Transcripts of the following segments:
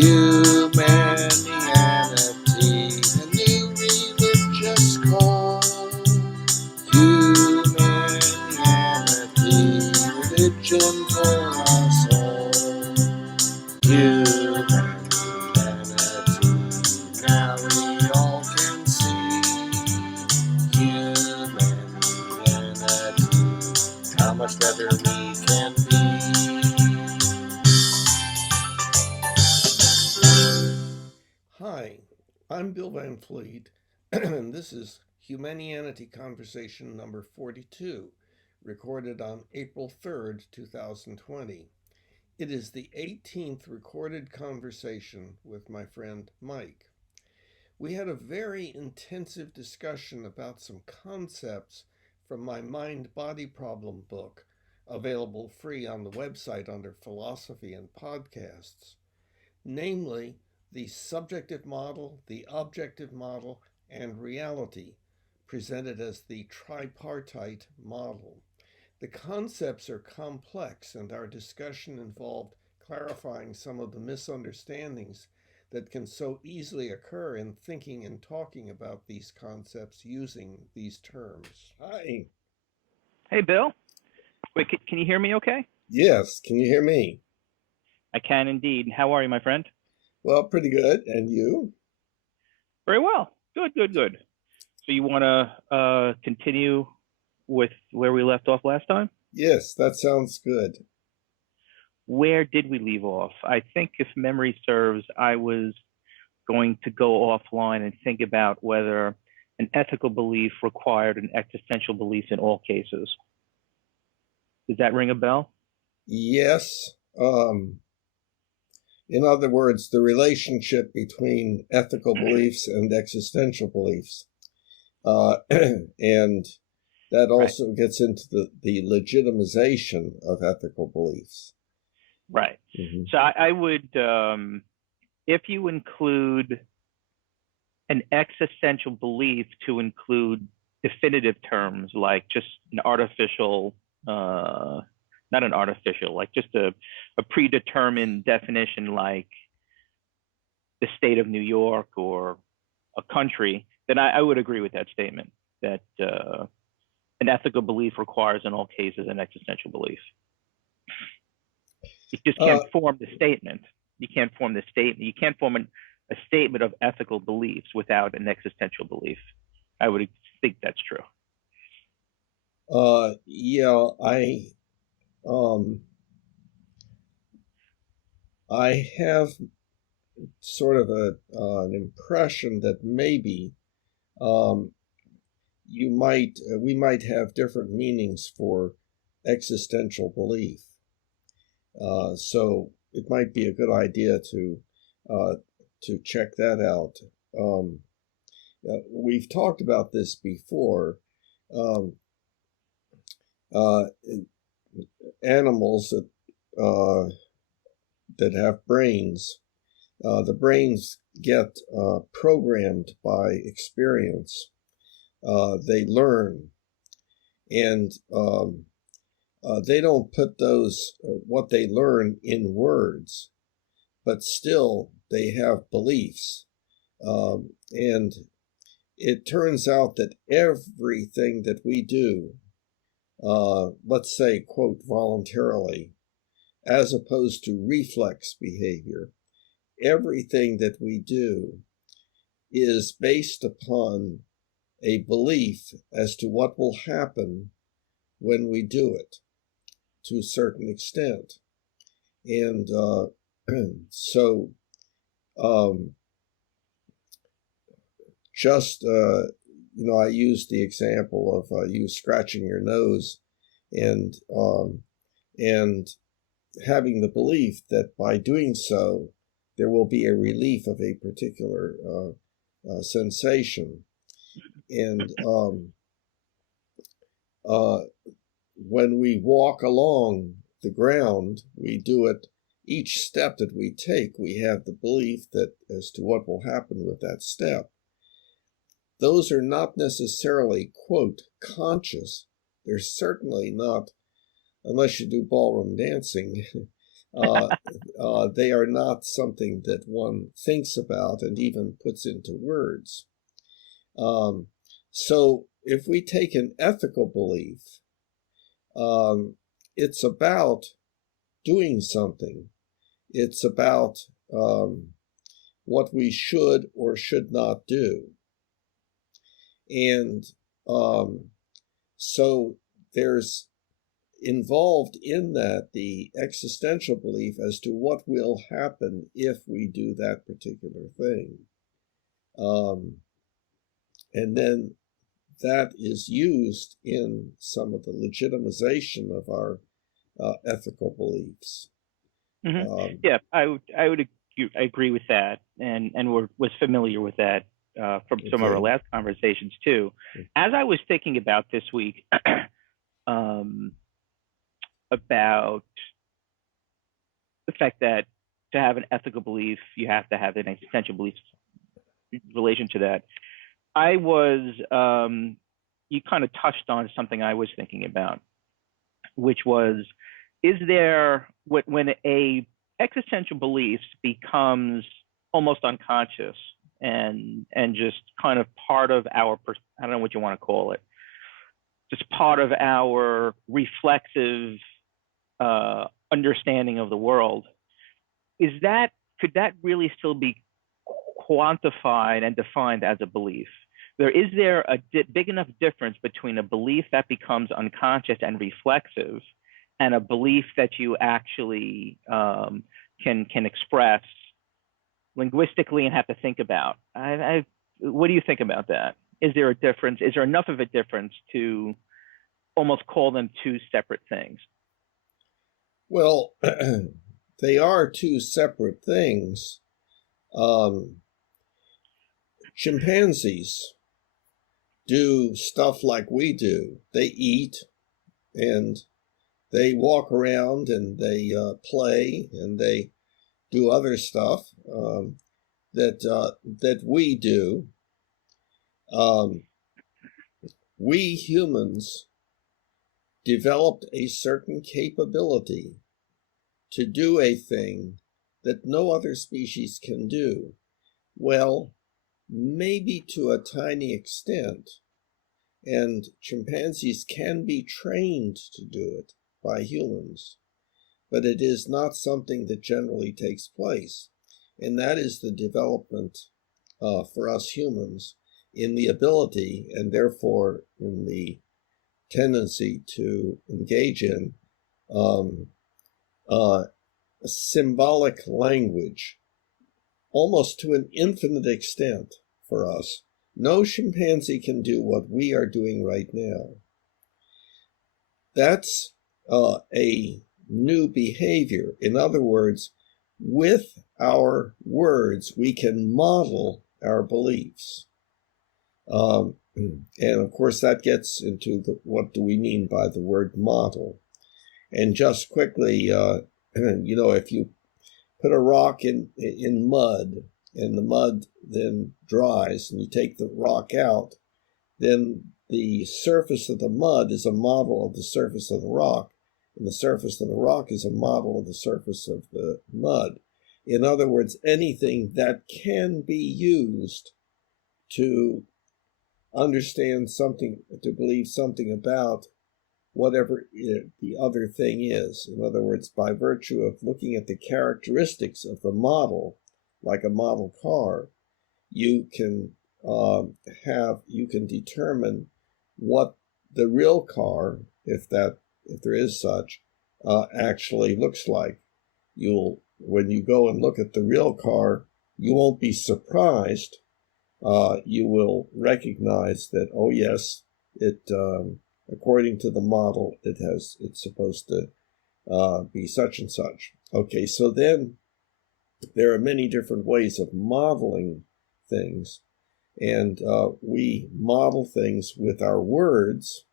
Humanianity, a new religious call. Humanianity, religion for us all. Humanity, now we all can see. Humanity, how much better we can be. Hi, I'm Bill Van Fleet, and this is Humanianity Conversation number 42, recorded on April 3rd, 2020. It is the 18th recorded conversation with my friend Mike. We had a very intensive discussion about some concepts from my Mind-Body Problem book, available free on the website under Philosophy and Podcasts, namely the subjective model, the objective model, and reality, presented as the tripartite model. The concepts are complex, and our discussion involved clarifying some of the misunderstandings that can so easily occur in thinking and talking about these concepts using these terms. Hi. Hey, Bill. Wait, can you hear me okay? Yes, can you hear me? I can indeed. How are you, my friend? Well, pretty good. And you? Very well. Good. So you want to continue with where we left off last time? Yes, that sounds good. Where did we leave off? I think, if memory serves, I was going to go offline and think about whether an ethical belief required an existential belief in all cases. Does that ring a bell? Yes. In other words, the relationship between ethical beliefs and existential beliefs. And that also gets into the legitimization of ethical beliefs. Right. Mm-hmm. So I would, if you include an existential belief to include definitive terms like just an artificial, not an artificial, like just a predetermined definition like the state of New York or a country, then I would agree with that statement that an ethical belief requires in all cases an existential belief. You just can't form the statement. You can't form the statement. You can't form a statement of ethical beliefs without an existential belief. I would think that's true. Yeah, I have sort of an impression that maybe we might have different meanings for existential belief. So it might be a good idea to check that out. We've talked about this before. Animals that have brains, the brains get programmed by experience. They learn, and they don't put those what they learn in words, but still they have beliefs. And it turns out that everything that we do, let's say, quote, voluntarily, as opposed to reflex behavior, everything that we do is based upon a belief as to what will happen when we do it, to a certain extent. And so I used the example of you scratching your nose and having the belief that by doing so, there will be a relief of a particular sensation. And when we walk along the ground, we do it, each step that we take, we have the belief that as to what will happen with that step. Those are not necessarily, quote, conscious. They're certainly not, unless you do ballroom dancing, They are not something that one thinks about and even puts into words. So if we take an ethical belief, it's about doing something. It's about what we should or should not do. And so there's involved in that the existential belief as to what will happen if we do that particular thing. And then that is used in some of the legitimization of our ethical beliefs. Mm-hmm. Yeah, I would agree with that, and was familiar with that from some of our last conversations too. As I was thinking about this week, about the fact that to have an ethical belief, you have to have an existential belief in relation to that. I was, you kind of touched on something I was thinking about, which was, is there, when a existential belief becomes almost unconscious and just kind of part of our, I don't know what you want to call it, just part of our reflexive understanding of the world, could that really still be quantified and defined as a belief? Is there a big enough difference between a belief that becomes unconscious and reflexive and a belief that you actually can express linguistically and have to think about? What do you think about that? Is there a difference? Is there enough of a difference to almost call them two separate things? Well, they are two separate things. Chimpanzees do stuff like we do. They eat and they walk around and they play and they do other stuff that we do. We humans developed a certain capability to do a thing that no other species can do. Well, maybe to a tiny extent, and chimpanzees can be trained to do it by humans, but it is not something that generally takes place. And that is the development for us humans in the ability, and therefore in the tendency to engage in symbolic language, almost to an infinite extent for us. No chimpanzee can do what we are doing right now. That's a new behavior. In other words, with our words, we can model our beliefs. And of course, that gets into what do we mean by the word model. And just quickly, if you put a rock in mud, and the mud then dries, and you take the rock out, then the surface of the mud is a model of the surface of the rock, and the surface of the rock is a model of the surface of the mud. In other words, anything that can be used to understand something, to believe something about whatever the other thing is. In other words, by virtue of looking at the characteristics of the model, like a model car, you can determine what the real car, if there is such, actually looks like. When you go and look at the real car, you won't be surprised. You will recognize that, oh yes, according to the model, it's supposed to be such and such. Okay, so then there are many different ways of modeling things, and we model things with our words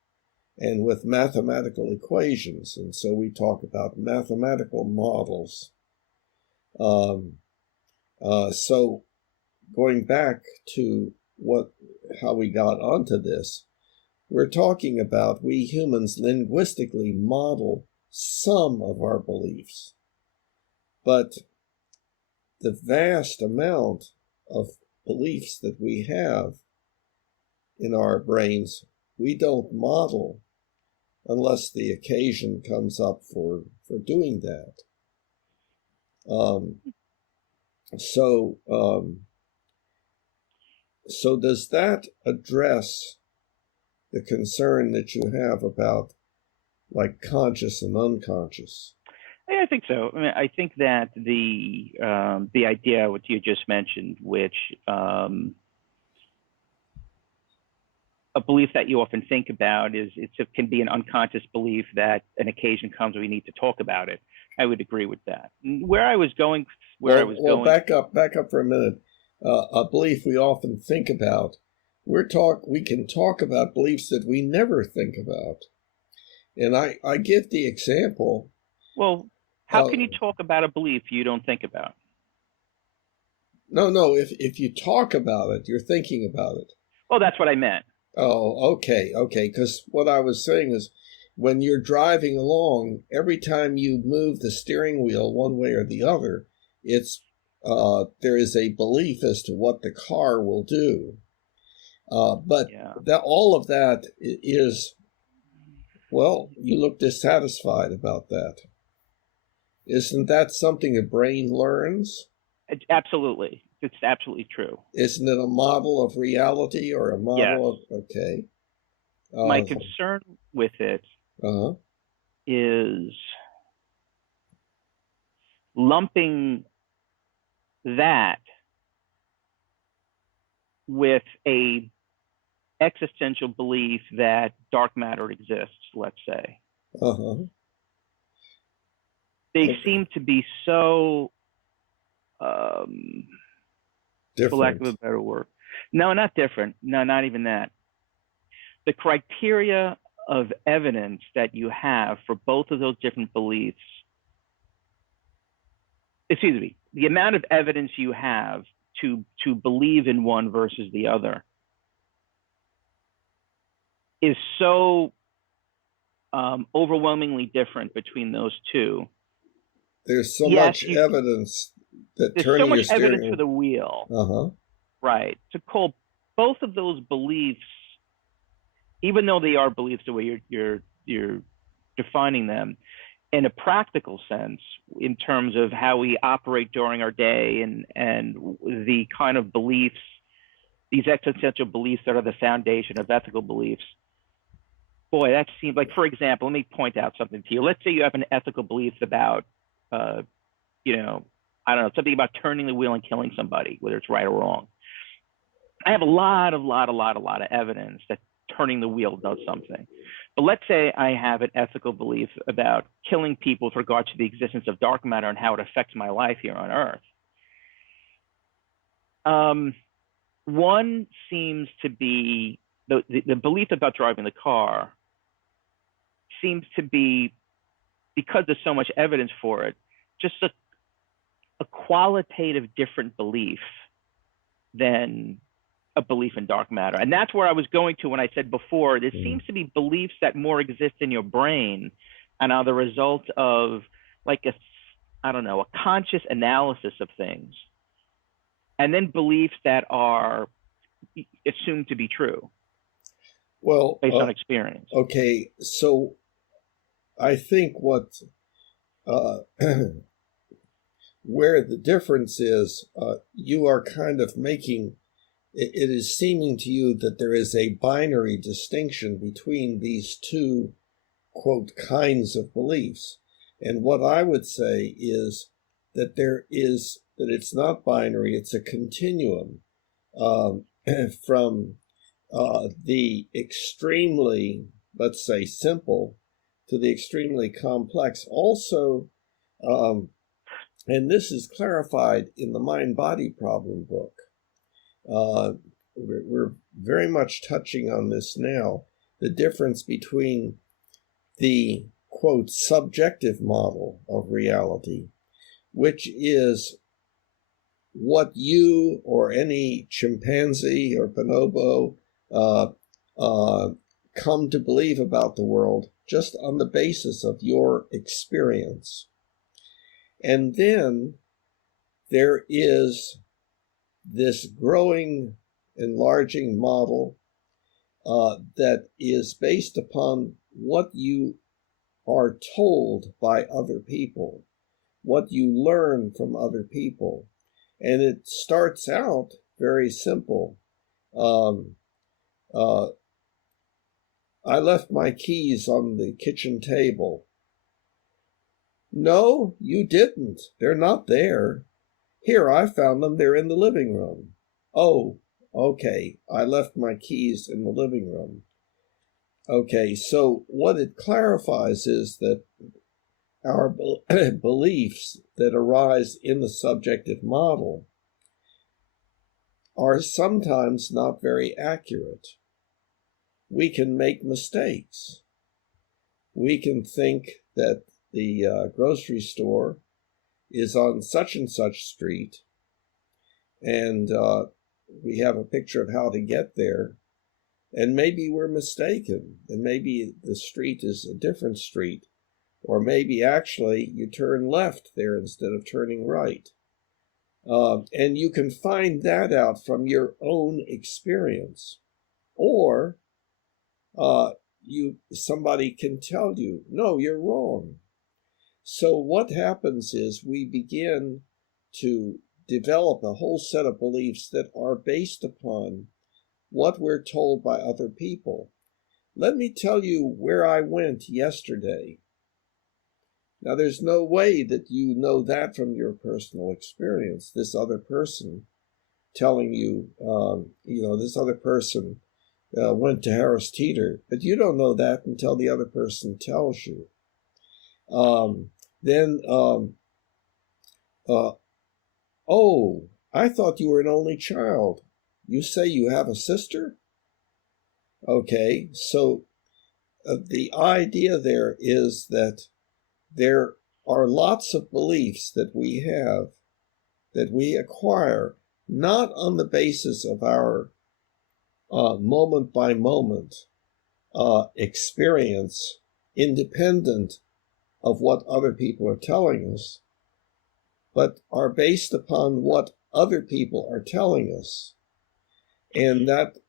and with mathematical equations, and so we talk about mathematical models. So going back to how we got onto this, we're talking about we humans linguistically model some of our beliefs. But the vast amount of beliefs that we have in our brains, we don't model unless the occasion comes up for doing that. So does that address the concern that you have about like conscious and unconscious? Yeah, I think so. I mean, I think that the idea what you just mentioned, which a belief that you often think about it can be an unconscious belief that an occasion comes where we need to talk about it. I would agree with that. Back up for a minute. A belief we often think about. We can talk about beliefs that we never think about. And I give the example. Well, how can you talk about a belief you don't think about? No. If you talk about it, you're thinking about it. Oh, that's what I meant. Oh, okay. Because what I was saying is, when you're driving along, every time you move the steering wheel one way or the other, there is a belief as to what the car will do. But all of that is, well, you look dissatisfied about that. Isn't that something a brain learns? Absolutely. It's absolutely true. Isn't it a model of reality or a model of, okay. My concern with it is lumping that with a existential belief that dark matter exists, let's say. They seem to be so different. For lack of a better word. No, not different. No, not even that. The criteria of evidence that you have for both of those different beliefs, the amount of evidence you have to believe in one versus the other is so overwhelmingly different between those two. There's so much evidence that there's turning so much your steering evidence for the wheel. Right. To call both of those beliefs, even though they are beliefs the way you're defining them, in a practical sense, in terms of how we operate during our day and the kind of beliefs, these existential beliefs that are the foundation of ethical beliefs. Boy, that seems like, for example, let me point out something to you. Let's say you have an ethical belief about, I don't know, something about turning the wheel and killing somebody, whether it's right or wrong. I have a lot of evidence that turning the wheel does something. But let's say I have an ethical belief about killing people with regard to the existence of dark matter and how it affects my life here on Earth. One seems to be, the belief about driving the car seems to be, because there's so much evidence for it, just a qualitative different belief than a belief in dark matter. And that's where I was going to when I said before, there seems to be beliefs that more exist in your brain and are the result of like a conscious analysis of things. And then beliefs that are assumed to be true. Well, based on experience. Okay, so I think what where the difference is, you are kind of making, it is seeming to you that there is a binary distinction between these two, quote, kinds of beliefs. And what I would say is that that it's not binary, it's a continuum from the extremely, let's say, simple to the extremely complex. Also, and this is clarified in the Mind-Body Problem book. We're very much touching on this now, the difference between the, quote, subjective model of reality, which is what you or any chimpanzee or bonobo come to believe about the world just on the basis of your experience. And then there is this growing, enlarging model that is based upon what you are told by other people, what you learn from other people. And it starts out very simple. I left my keys on the kitchen table. No, you didn't. They're not there. Here, I found them. They're in the living room. Oh, okay. I left my keys in the living room. Okay, so what it clarifies is that our beliefs that arise in the subjective model are sometimes not very accurate. We can make mistakes. We can think that the grocery store is on such and such street, and we have a picture of how to get there, and maybe we're mistaken, and maybe the street is a different street, or maybe actually you turn left there instead of turning right. And you can find that out from your own experience, or somebody can tell you, no, you're wrong. So what happens is we begin to develop a whole set of beliefs that are based upon what we're told by other people. Let me tell you where I went yesterday. Now, there's no way that you know that from your personal experience. This other person telling you, this other person went to Harris Teeter, but you don't know that until the other person tells you. Oh, I thought you were an only child. You say you have a sister? Okay, so the idea there is that there are lots of beliefs that we have, that we acquire, not on the basis of our moment by moment experience, independent of what other people are telling us, but are based upon what other people are telling us. And that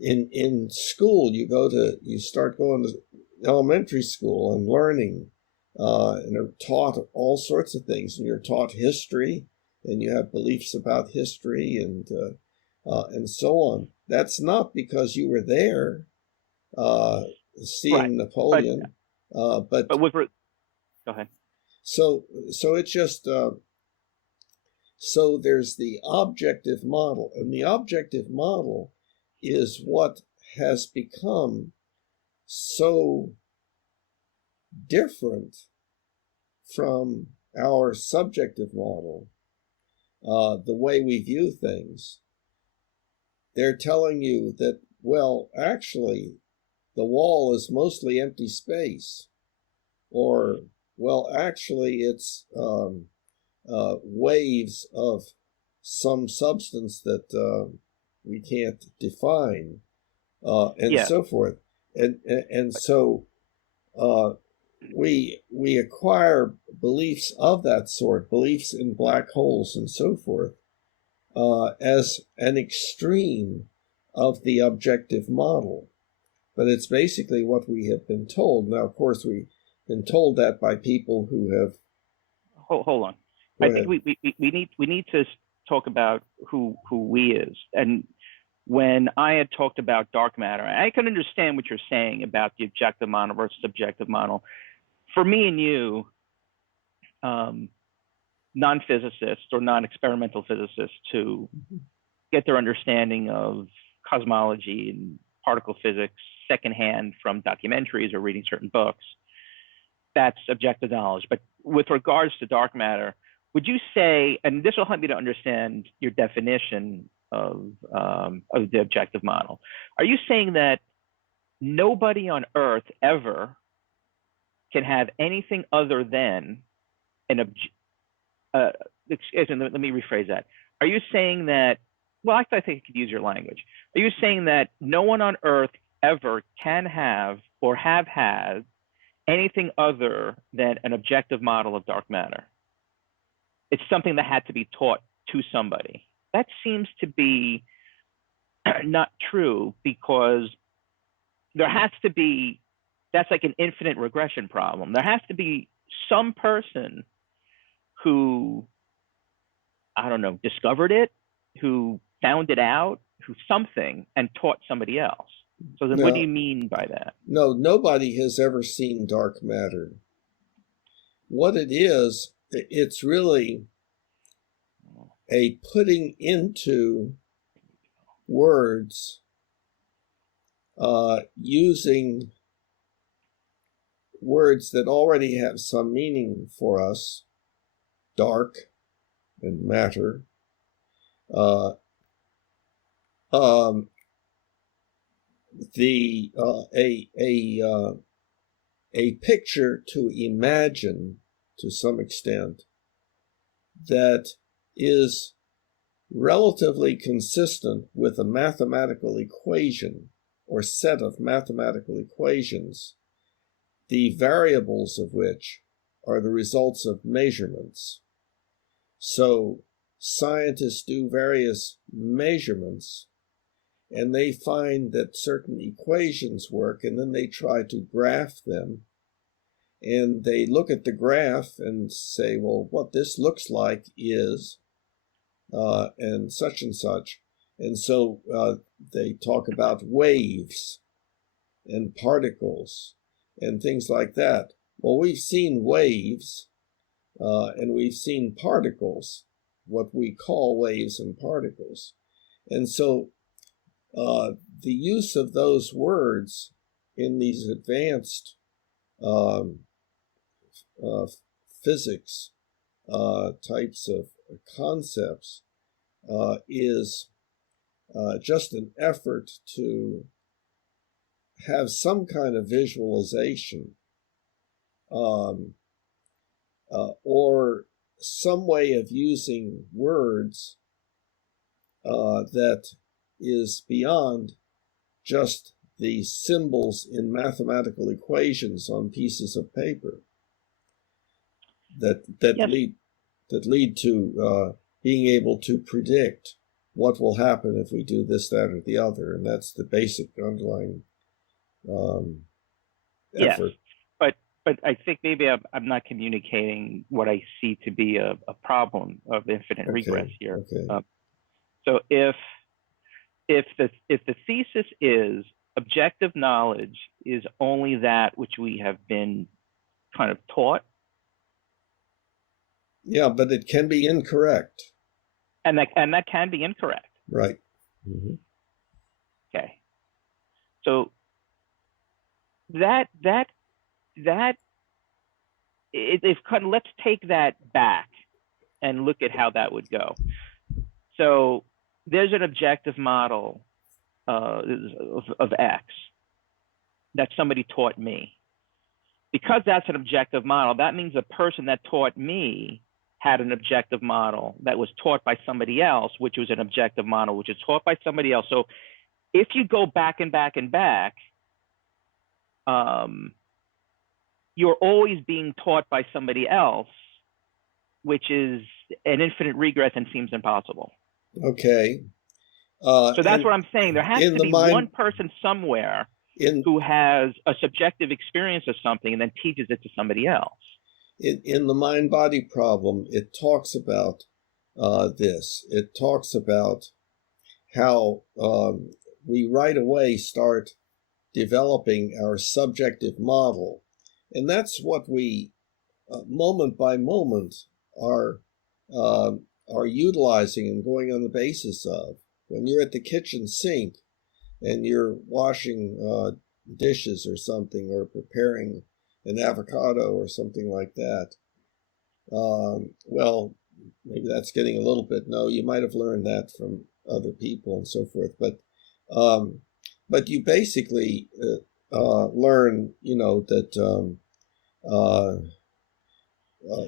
in school, you start going to elementary school and learning, and are taught all sorts of things, and you're taught history, and you have beliefs about history, and so on. That's not because you were there seeing Right. Napoleon, but go ahead. So it's just so there's the objective model, and the objective model is what has become so different from our subjective model, the way we view things. They're telling you that, well, actually, the wall is mostly empty space, or, well, actually, it's waves of some substance that we can't define, and so forth. And so we acquire beliefs of that sort, beliefs in black holes and so forth, as an extreme of the objective model. But it's basically what we have been told. Now, of course, we've been told that by people who have. Hold on. I think we need to talk about who we is. And when I had talked about dark matter, I can understand what you're saying about the objective model versus subjective model. For me and you, non-physicists or non-experimental physicists, to get their understanding of cosmology and particle physics secondhand from documentaries or reading certain books, that's objective knowledge. But with regards to dark matter, would you say, and this will help me to understand your definition of the objective model, are you saying that nobody on Earth ever can have anything other than an let me rephrase that. Are you saying that, well, I think I could use your language. Are you saying that no one on Earth ever can have or have had anything other than an objective model of dark matter. It's something that had to be taught to somebody. That seems to be not true, because there has to be, that's like an infinite regression problem. There has to be some person who, I don't know, discovered it, who found it out, who something, and taught somebody else. So then what do you mean by that? No, nobody has ever seen dark matter. What it is, it's really a putting into words using words that already have some meaning for us, dark and matter, a picture to imagine to some extent that is relatively consistent with a mathematical equation or set of mathematical equations, the variables of which are the results of measurements. So scientists do various measurements, and they find that certain equations work, and then they try to graph them. And they look at the graph and say, well, what this looks like is, and such and such. And so they talk about waves and particles and things like that. Well, we've seen waves and we've seen particles, what we call waves and particles. And so the use of those words in these advanced physics types of concepts is just an effort to have some kind of visualization or some way of using words that is beyond just the symbols in mathematical equations on pieces of paper that lead to being able to predict what will happen if we do this, that, or the other. And that's the basic underlying effort. Yes, but I think maybe I'm not communicating what I see to be a problem of infinite regress here. Okay. So if the thesis is objective knowledge is only that which we have been kind of taught. Yeah, but it can be incorrect. And that can be incorrect. Right. Mm-hmm. Okay. So let's take that back and look at how that would go. So there's an objective model of X that somebody taught me. Because that's an objective model, that means the person that taught me had an objective model that was taught by somebody else, which was an objective model, which is taught by somebody else. So if you go back and back and back, you're always being taught by somebody else, which is an infinite regress and seems impossible. Okay. So that's what I'm saying. There has to be one person somewhere who has a subjective experience of something and then teaches it to somebody else. In the mind-body problem, it talks about this. It talks about how we right away start developing our subjective model. And that's what we, moment by moment, are utilizing and going on the basis of. When you're at the kitchen sink and you're washing dishes or something, or preparing an avocado or something like that, well, maybe that's getting a little bit, no, you might have learned that from other people and so forth, but you basically learn, that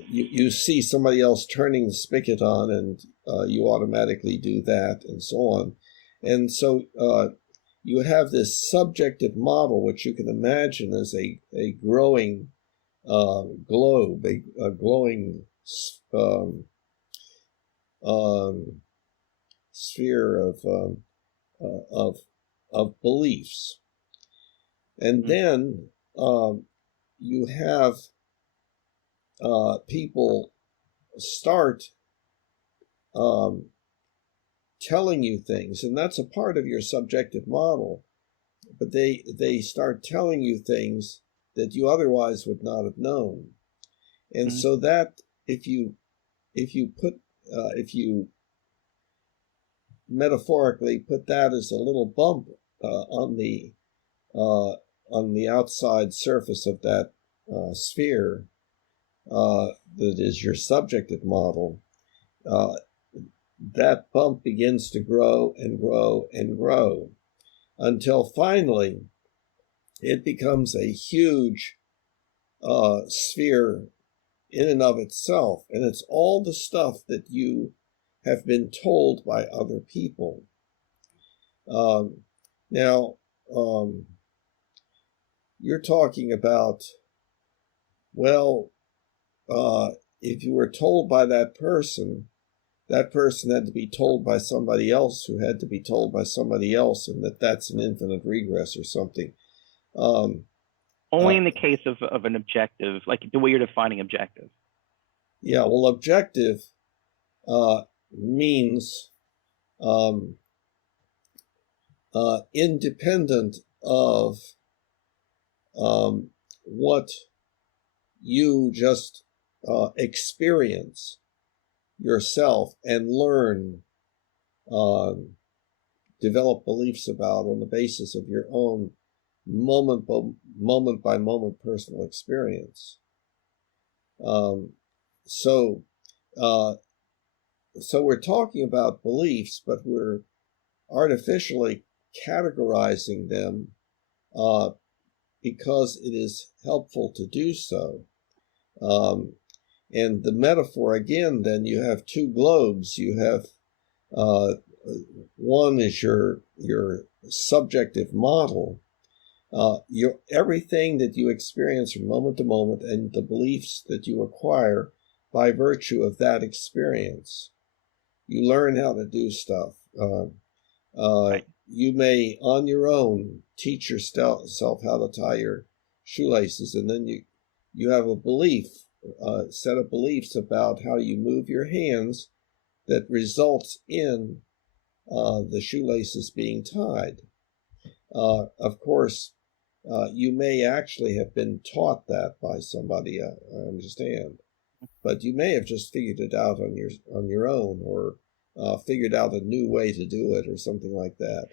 you see somebody else turning the spigot on, and you automatically do that, and so on. And so you have this subjective model, which you can imagine as a growing globe, a glowing sphere of beliefs, and then you have people start telling you things, and that's a part of your subjective model, but they start telling you things that you otherwise would not have known. And so that if you metaphorically put that as a little bump on the outside surface of that sphere that is your subjective model, that bump begins to grow and grow and grow until finally it becomes a huge sphere in and of itself. And it's all the stuff that you have been told by other people. Now, you're talking about, well, if you were told by that person had to be told by somebody else who had to be told by somebody else, and that's an infinite regress or something. Only in the case of an objective, like the way you're defining objective. Yeah, well, objective means independent of what you just experience yourself and learn, develop beliefs about on the basis of your own moment by moment personal experience. So we're talking about beliefs, but we're artificially categorizing them because it is helpful to do so. And the metaphor, again, then you have two globes. You have one is your subjective model, everything that you experience from moment to moment, and the beliefs that you acquire by virtue of that experience. You learn how to do stuff. You may, on your own, teach yourself how to tie your shoelaces, and then you have a belief, set of beliefs about how you move your hands that results in the shoelaces being tied. Of course, you may actually have been taught that by somebody, I understand, but you may have just figured it out on your own, or figured out a new way to do it, or something like that.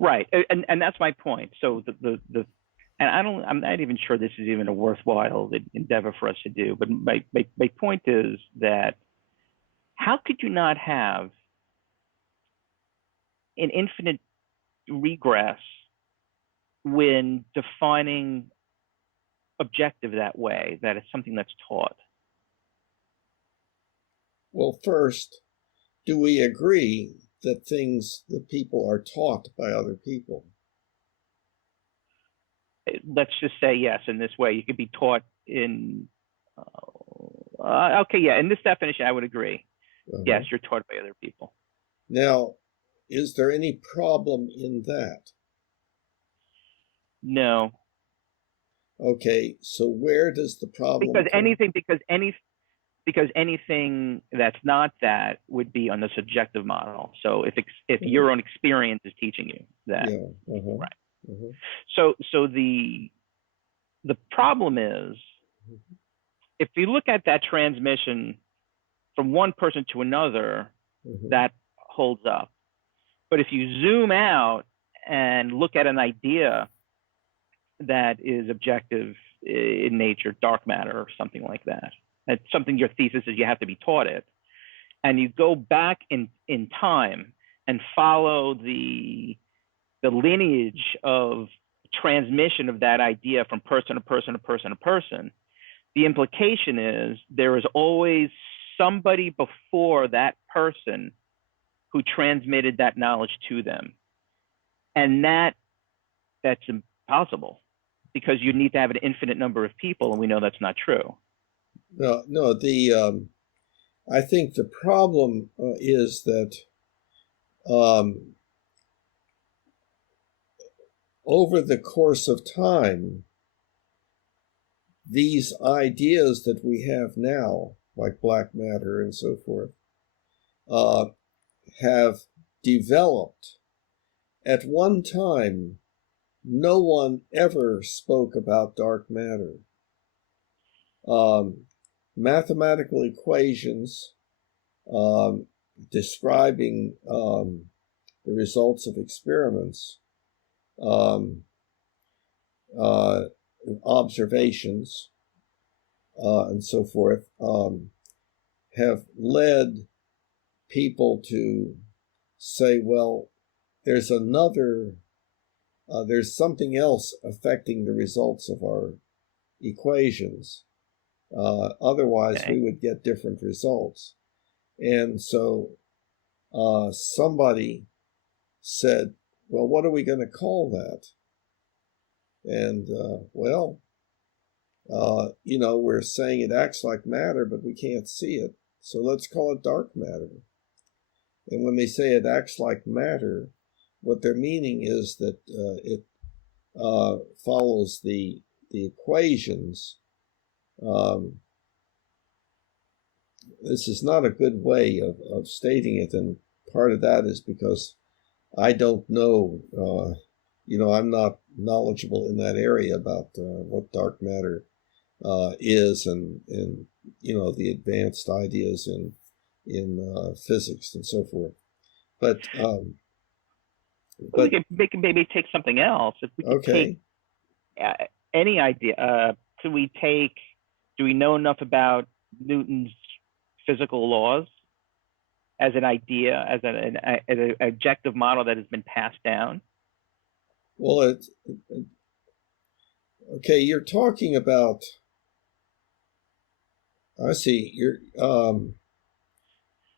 Right, and that's my point. So and I'm not even sure this is even a worthwhile endeavor for us to do. But my point is that how could you not have an infinite regress when defining objective that way, that it's something that's taught? Well, first, do we agree that people are taught by other people? Let's just say yes. In this way, you could be taught in. Okay, yeah. In this definition, I would agree. Yes, you're taught by other people. Now, is there any problem in that? No. Okay, so where does the problem because anything that's not that would be on the subjective model. So if your own experience is teaching you that, right? So the problem is, if you look at that transmission from one person to another, that holds up. But if you zoom out and look at an idea that is objective in nature, dark matter or something like that, that's something your thesis is you have to be taught it, and you go back in time and follow the lineage of transmission of that idea from person to person to person to person, the implication is there is always somebody before that person who transmitted that knowledge to them. And that's impossible, because you need to have an infinite number of people, and we know that's not true. No. I think the problem is that over the course of time, these ideas that we have now, like black matter and so forth, have developed. At one time, no one ever spoke about dark matter. Mathematical equations describing the results of experiments, observations, and so forth, have led people to say, well, there's something else affecting the results of our equations. Otherwise, we would get different results. And so somebody said, well, what are we going to call that? And, we're saying it acts like matter, but we can't see it. So let's call it dark matter. And when they say it acts like matter, what they're meaning is that it follows the equations. This is not a good way of stating it, and part of that is because I don't know, I'm not knowledgeable in that area about what dark matter is, and the advanced ideas in physics and so forth. But we can maybe take something else. If we could take any idea, do we know enough about Newton's physical laws as an idea, as an objective model that has been passed down? Well, you're talking about, I see,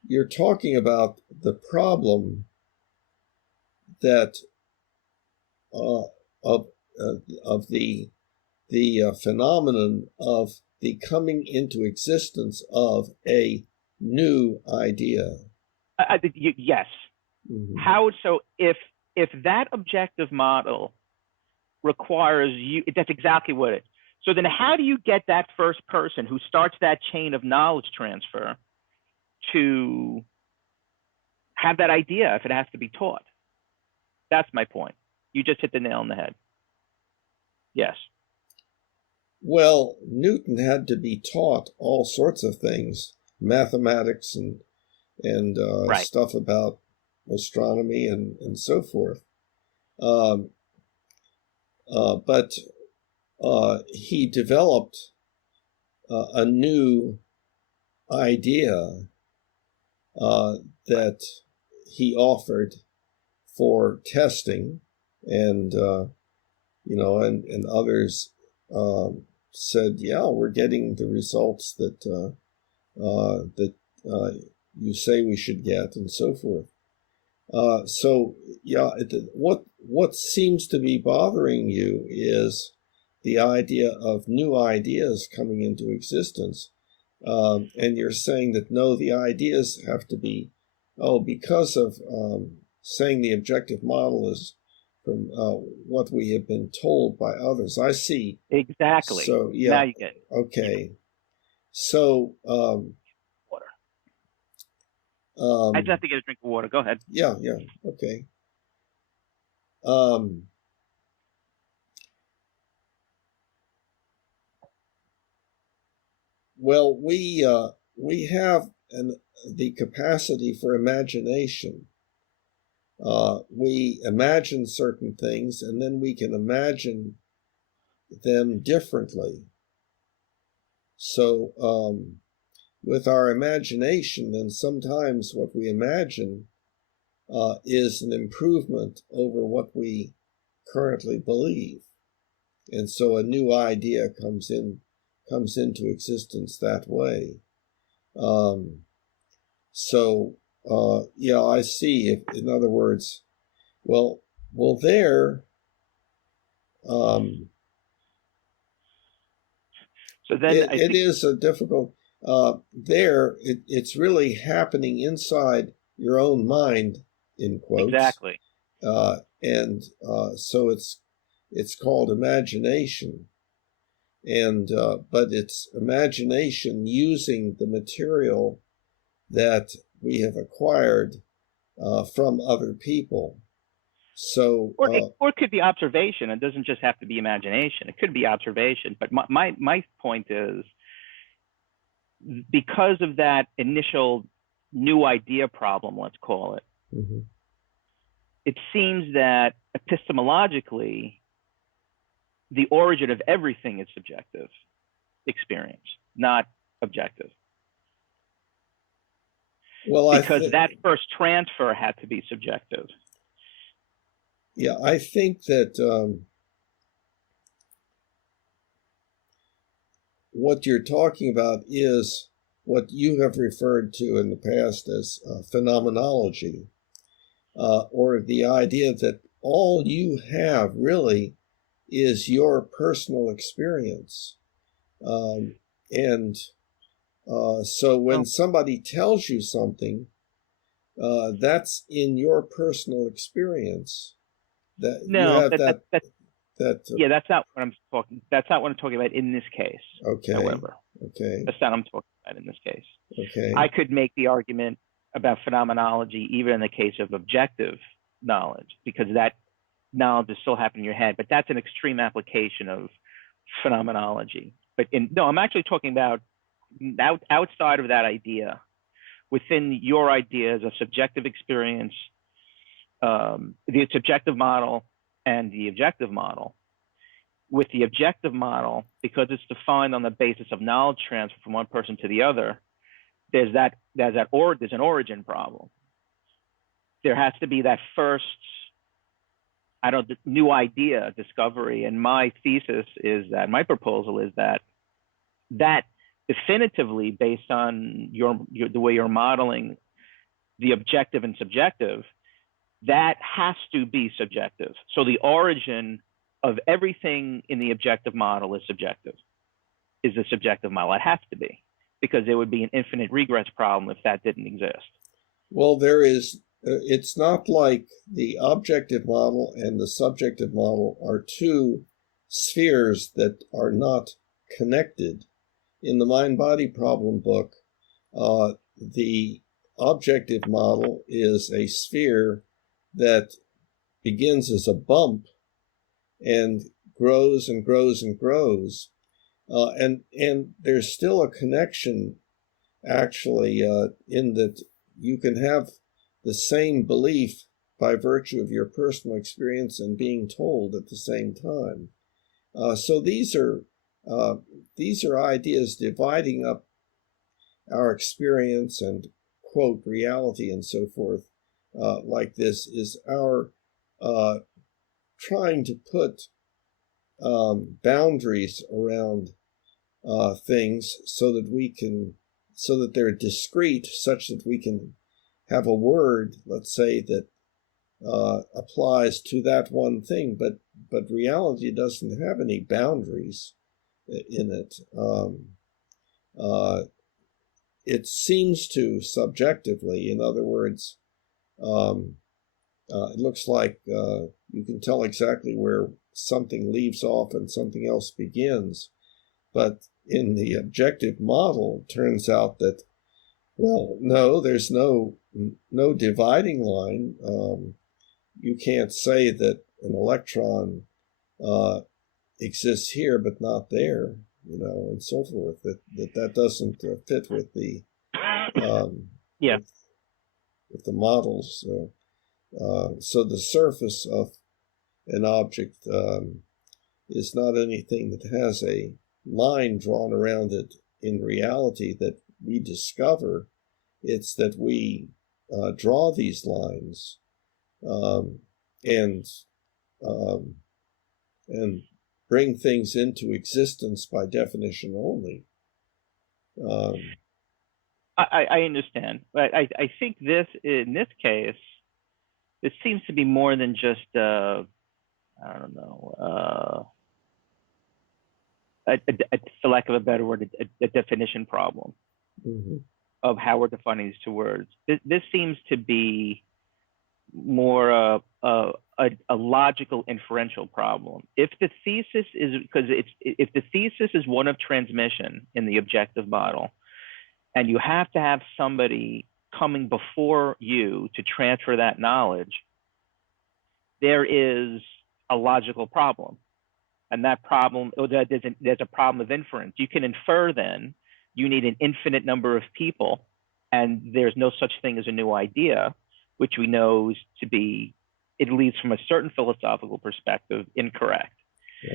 you're talking about the problem that of the phenomenon of the coming into existence of a new idea. Yes. Mm-hmm. So if that objective model requires you, that's exactly what it is. So then how do you get that first person who starts that chain of knowledge transfer to have that idea if it has to be taught? That's my point. You just hit the nail on the head. Yes. Well, Newton had to be taught all sorts of things, mathematics and right. Stuff about astronomy and so forth. But he developed a new idea that he offered for testing, and and others said, yeah, we're getting the results that you say we should get, and so forth. What seems to be bothering you is the idea of new ideas coming into existence, and you're saying that no, the ideas have to be because of saying the objective model is from what we have been told by others. I see. Exactly. So yeah. Now you get it. Okay. Yeah. So water. I just have to get a drink of water. Go ahead. Yeah. Okay. Well, we have the capacity for imagination. We imagine certain things, and then we can imagine them differently. So with our imagination, then sometimes what we imagine is an improvement over what we currently believe. And so a new idea comes into existence that way. I see. In other words, well, Well, there, um, So then I it think is a difficult. It's really happening inside your own mind, in quotes, exactly. and so it's called imagination, and but it's imagination using the material that we have acquired from other people. So, Or it could be observation. It doesn't just have to be imagination. It could be observation. But my point is, because of that initial new idea problem, let's call it, mhm. it seems that epistemologically, the origin of everything is subjective experience, not objective. Well, Because that first transfer had to be subjective. yeah, I think that what you're talking about is what you have referred to in the past as phenomenology, or the idea that all you have really is your personal experience. And so when somebody tells you something, that's in your personal experience. That you No, have that. Yeah, that's not what I'm talking. That's not what I'm talking about in this case. Okay. However, Okay. that's not what I'm talking about in this case. Okay. I could make the argument about phenomenology even in the case of objective knowledge, because that knowledge is still happening in your head. But that's an extreme application of phenomenology. But no, I'm actually talking about outside of that idea, within your ideas of subjective experience, the subjective model and the objective model. With the objective model, because it's defined on the basis of knowledge transfer from one person to the other, there's an origin problem. There has to be that first, new idea discovery. And my thesis is that, my proposal is that definitively, based on the way you're modeling the objective and subjective, that has to be subjective. So the origin of everything in the objective model is subjective, is the subjective model. It has to be, because there would be an infinite regress problem if that didn't exist. Well, there is, it's not like the objective model and the subjective model are two spheres that are not connected. In the mind-body problem book, the objective model is a sphere that begins as a bump and grows and grows and grows. And there's still a connection, actually, in that you can have the same belief by virtue of your personal experience and being told at the same time. So these are ideas dividing up our experience and, quote, reality and so forth, like this, is our trying to put boundaries around things so that they're discrete, such that we can have a word, let's say, that applies to that one thing, but reality doesn't have any boundaries in it. It seems to subjectively, in other words, it looks like you can tell exactly where something leaves off and something else begins. But in the objective model, it turns out that, well, no, there's no dividing line. You can't say that an electron exists here but not there, and so forth. That doesn't fit with the with the models. So the surface of an object is not anything that has a line drawn around it in reality that we discover. It's that we draw these lines and bring things into existence by definition only. I understand, but I think in this case, this seems to be more than just I don't know, for lack of a better word, a definition problem of how we're defining these two words. This seems to be more a logical inferential problem. If the thesis is, because if the thesis is one of transmission in the objective model, and you have to have somebody coming before you to transfer that knowledge, there is a logical problem. And that problem, there's a problem of inference. You can infer then you need an infinite number of people, and there's no such thing as a new idea, which we know to be, at least from a certain philosophical perspective, incorrect.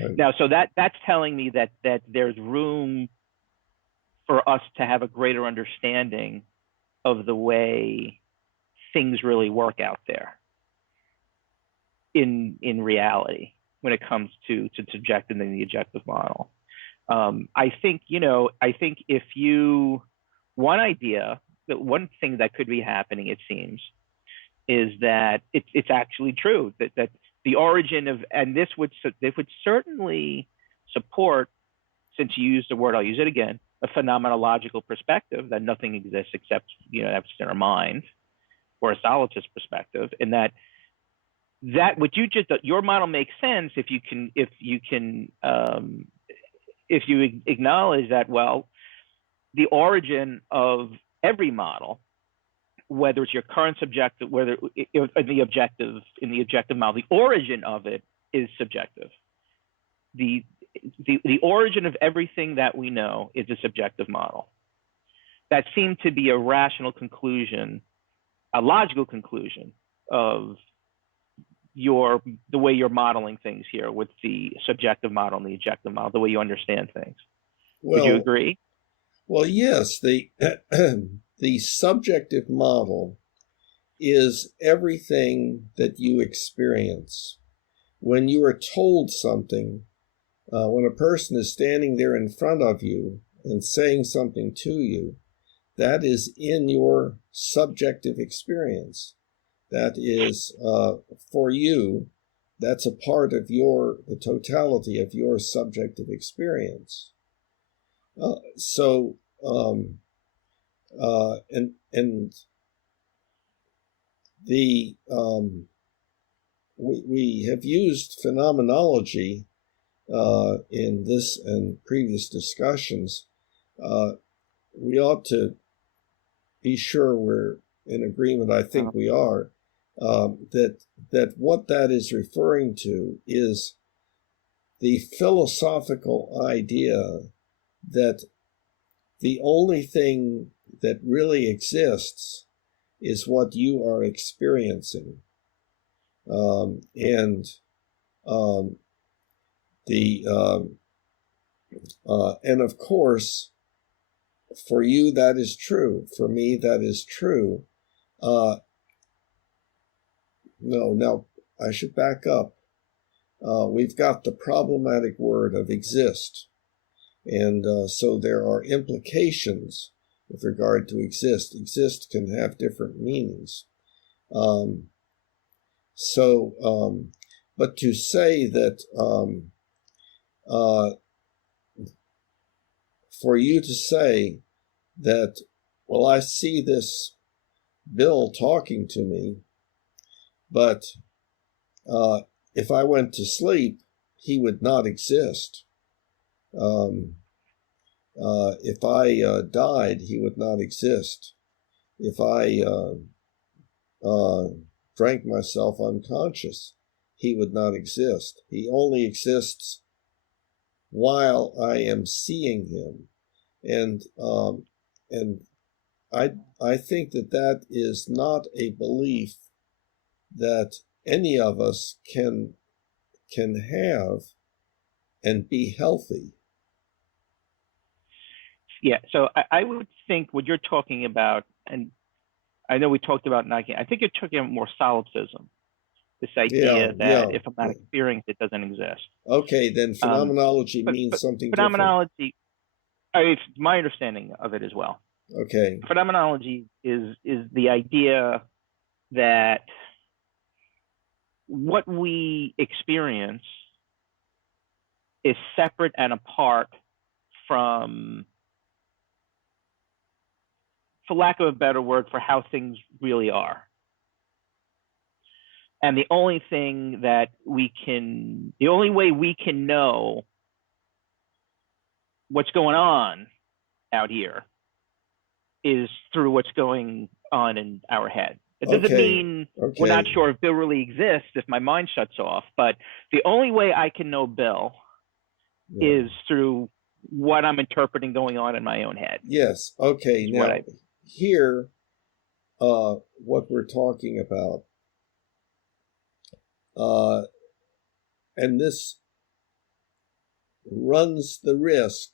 Right. Now, so that's telling me that there's room for us to have a greater understanding of the way things really work out there in reality when it comes to subjective and the objective model. I think if one idea, that one thing that could be happening, it seems, is that it's actually true that the origin of, and this would certainly support, since you used the word, I'll use it again, a phenomenological perspective, that nothing exists except, that's in our mind, or a solipsist perspective, and that what you just, your model makes sense if you acknowledge that, well, the origin of every model, whether it's your current subjective, whether in the objective model, the origin of it is subjective. The origin of everything that we know is a subjective model. That seemed to be a rational conclusion, a logical conclusion of the way you're modeling things here with the subjective model and the objective model, the way you understand things. Would you agree? Well, yes. The subjective model is everything that you experience. When you are told something, when a person is standing there in front of you and saying something to you, that is in your subjective experience. That is, for you, that's a part of the totality of your subjective experience. We have used phenomenology in this and previous discussions. We ought to be sure we're in agreement. I think we are. That what that is referring to is the philosophical idea that the only thing that really exists is what you are experiencing, and of course, for you that is true. For me that is true. No, I should back up. We've got the problematic word of exist. And so there are implications with regard to exist. Exist can have different meanings. But to say that for you to say that, well, I see this Bill talking to me, but if I went to sleep, he would not exist. If I died, he would not exist. If I drank myself unconscious, he would not exist. He only exists while I am seeing him. And I think that is not a belief that any of us can have and be healthy. Yeah, so I would think what you're talking about, and I know we talked about Nike, I think you're talking about more solipsism, this idea that if I'm not experienced, it doesn't exist. Okay, then phenomenology means something phenomenology, it's my understanding of it as well. Okay. Phenomenology is the idea that what we experience is separate and apart from, for lack of a better word, for how things really are. And the only way we can know what's going on out here is through what's going on in our head. It doesn't mean we're not sure if Bill really exists if my mind shuts off, but the only way I can know Bill is through what I'm interpreting going on in my own head. Yes. Okay. Now, here, what we're talking about, and this runs the risk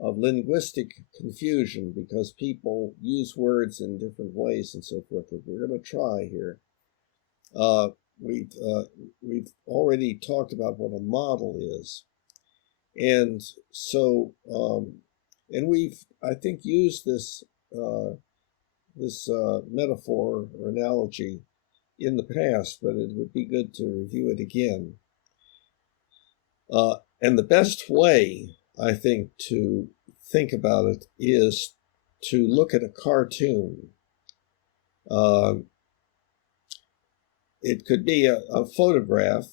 of linguistic confusion because people use words in different ways and so forth. We're going to try here. We've already talked about what a model is, and so and we've, I think, used this metaphor or analogy in the past, but it would be good to review it again. And the best way, I think, to think about it is to look at a cartoon. It could be a photograph,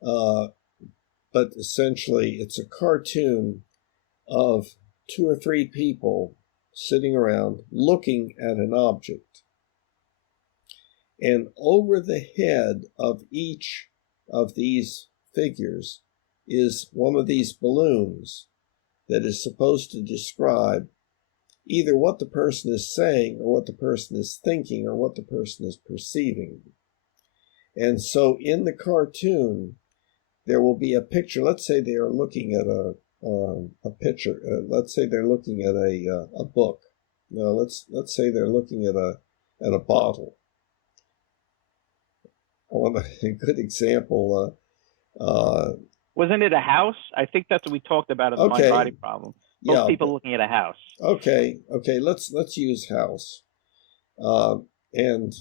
but essentially it's a cartoon of 2 or 3 people sitting around looking at an object. And over the head of each of these figures is one of these balloons that is supposed to describe either what the person is saying or what the person is thinking or what the person is perceiving. And so in the cartoon, there will be a picture. Let's say they are looking at a picture. Let's say they're looking at a book. No, let's say they're looking at a bottle. I want a good example. Wasn't it a house? I think that's what we talked about as the mind-body problem. Most people looking at a house. Okay. Let's use house. And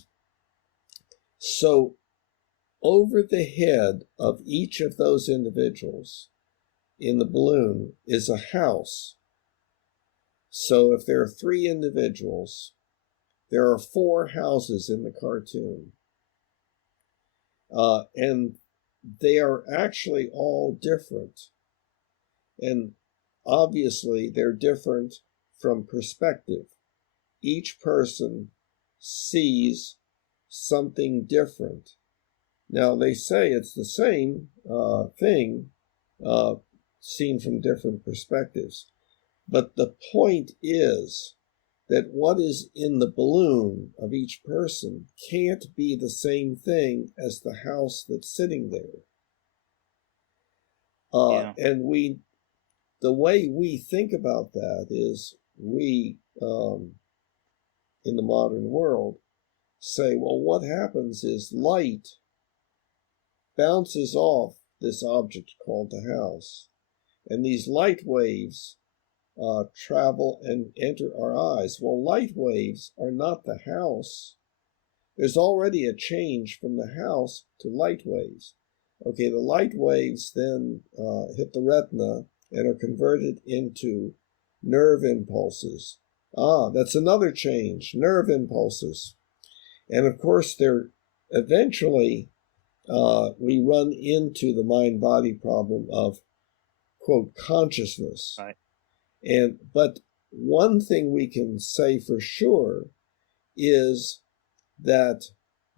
so over the head of each of those individuals in the balloon is a house. So if there are 3 individuals, there are 4 houses in the cartoon. And they are actually all different. And obviously they're different from perspective. Each person sees something different. Now they say it's the same thing seen from different perspectives. But the point is that what is in the balloon of each person can't be the same thing as the house that's sitting there. And the way we think about that is we, in the modern world, say, well, what happens is light bounces off this object called the house. And these light waves travel and enter our eyes. Well, light waves are not the house. There's already a change from the house to light waves. Okay, the light waves then hit the retina and are converted into nerve impulses. That's another change, nerve impulses. And of course, they're eventually, we run into the mind-body problem of, quote, consciousness. Right. But one thing we can say for sure is that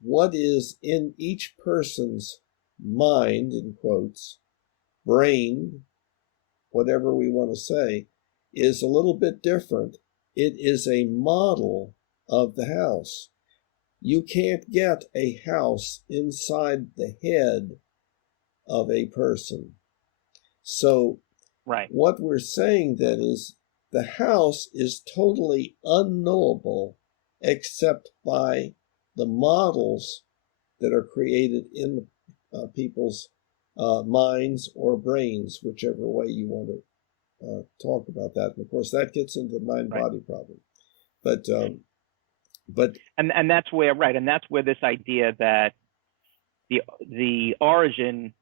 what is in each person's mind, in quotes, brain, whatever we want to say, is a little bit different. It is a model of the house. You can't get a house inside the head of a person. So what we're saying then is the house is totally unknowable except by the models that are created in people's minds or brains, whichever way you want to talk about that. And of course, that gets into the mind-body problem. But and that's where and that's where this idea that the origin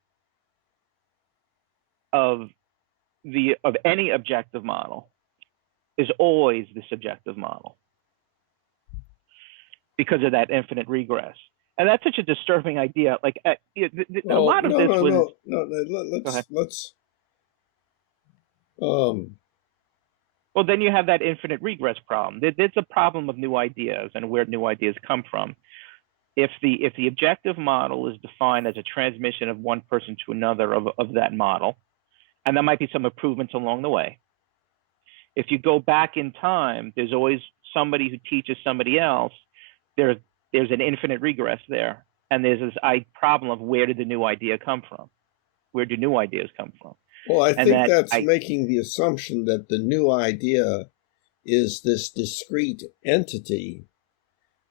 of any objective model is always the subjective model because of that infinite regress. And that's such a disturbing idea. Like a lot of this was. Let's. Well, then you have that infinite regress problem. It's a problem of new ideas and where new ideas come from. If the objective model is defined as a transmission of one person to another of that model, and there might be some improvements along the way. If you go back in time, there's always somebody who teaches somebody else. There's an infinite regress there, and there's this problem of where did the new idea come from? Where do new ideas come from? Well, I think that's making the assumption that the new idea is this discrete entity.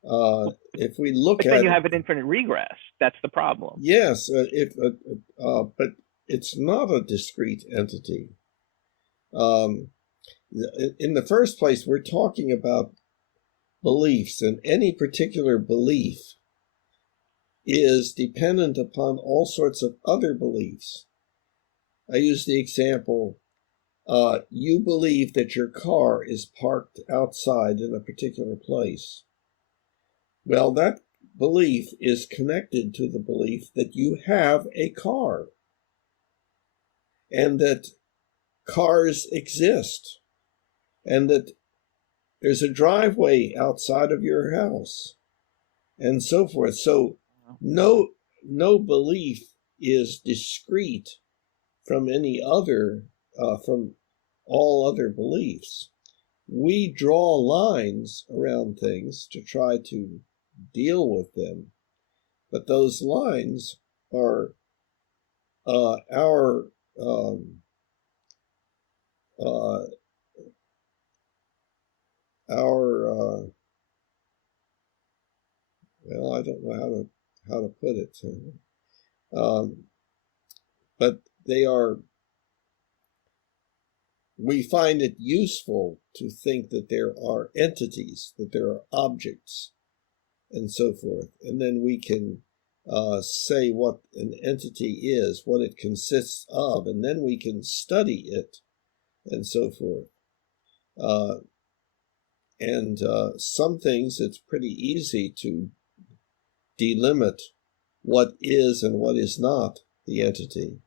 If we look at, then you have an infinite regress. That's the problem. Yes, but it's not a discrete entity. In the first place, we're talking about beliefs, and any particular belief is dependent upon all sorts of other beliefs. I use the example, you believe that your car is parked outside in a particular place. Well, that belief is connected to the belief that you have a car and that cars exist and that there's a driveway outside of your house and so forth. So no belief is discrete from any other, from all other beliefs. We draw lines around things to try to deal with them, but those lines are our well, I don't know how to put it, but they are. We find it useful to think that there are entities, that there are objects, and so forth, and then we can say what an entity is, what it consists of, and then we can study it, and so forth. And some things it's pretty easy to delimit what is and what is not the entity.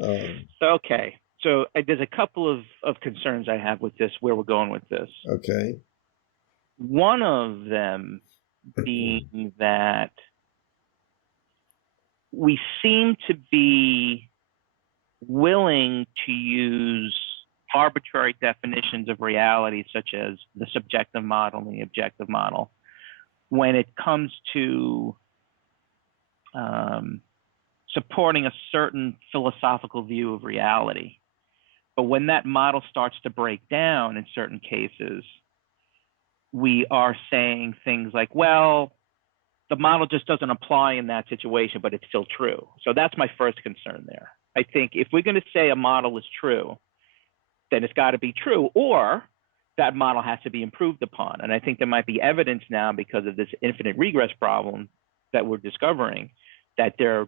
Okay. So there's a couple of concerns I have with this, where we're going with this. Okay. One of them being that we seem to be willing to use arbitrary definitions of reality, such as the subjective model and the objective model, when it comes to supporting a certain philosophical view of reality. But when that model starts to break down in certain cases, we are saying things like, well, the model just doesn't apply in that situation, but it's still true. So that's my first concern there. I think if we're going to say a model is true, then it's got to be true, or that model has to be improved upon. And I think there might be evidence now, because of this infinite regress problem that we're discovering, that there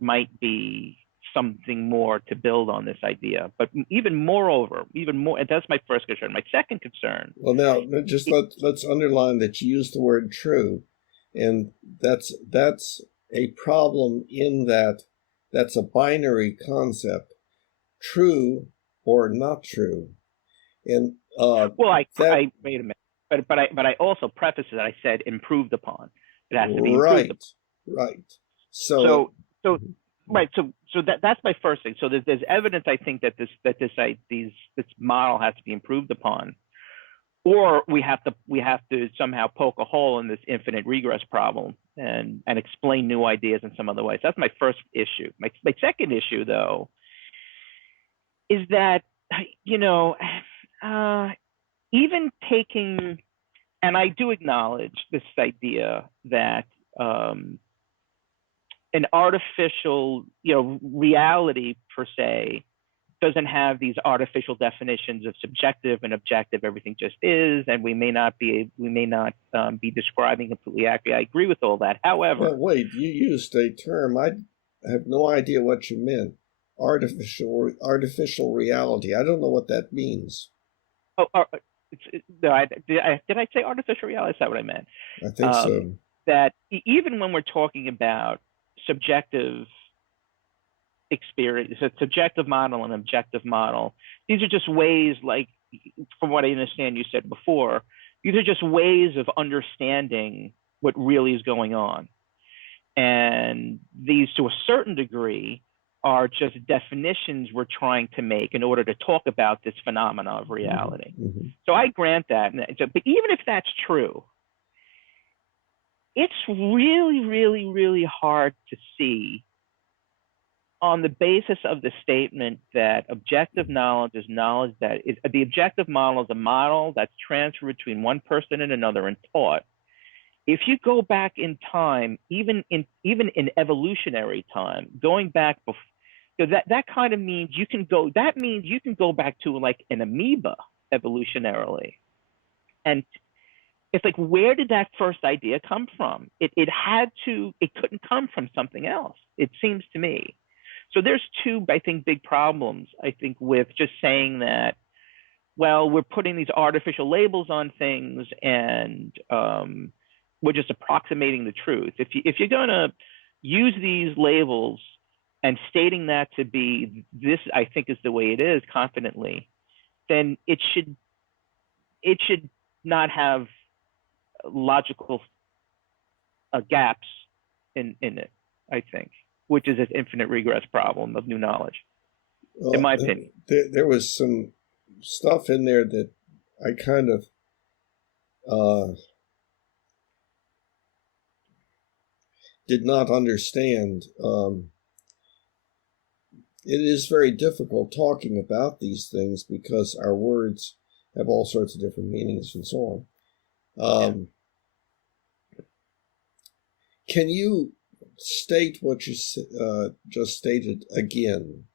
might be something more to build on this idea. But even more, and that's my first concern. My second concern. Well, now just let's underline that you use the word true, and that's a problem in that that's a binary concept, true or not true. And I wait a minute, but I also prefaced that I said improved upon. It has to be improved upon. Right. So that's my first thing. So there's evidence, I think, that this model has to be improved upon, or we have to somehow poke a hole in this infinite regress problem and explain new ideas in some other ways. That's my first issue. My second issue, though, is that even taking, and I do acknowledge this idea that an artificial, reality per se, doesn't have these artificial definitions of subjective and objective. Everything just is, and we may not be describing completely accurately. I agree with all that. However, well, wait, you used a term I have no idea what you meant. Artificial reality. I don't know what that means. Did I say artificial reality? Is that what I meant? I think so. That even when we're talking about subjective experience, a subjective model and objective model, these are just ways, like, from what I understand you said before, these are just ways of understanding what really is going on. And these, to a certain degree, are just definitions we're trying to make in order to talk about this phenomena of reality. Mm-hmm. So I grant that. But even if that's true, it's really, really, really hard to see, on the basis of the statement that objective knowledge is knowledge that is, the objective model is a model that's transferred between one person and another and taught. If you go back in time, even in evolutionary time, going back before, that kind of means you can go. That means you can go back to like an amoeba evolutionarily, and it's like, where did that first idea come from? It couldn't come from something else, it seems to me. So there's two, I think, big problems, I think, with just saying that, well, we're putting these artificial labels on things and we're just approximating the truth. If you're going to use these labels and stating that to be this, I think, is the way it is confidently, then it should not have logical gaps in it, I think, which is an infinite regress problem of new knowledge, in my opinion. There was some stuff in there that I kind of did not understand. It is very difficult talking about these things because our words have all sorts of different meanings and so on. Can you state what you just stated again?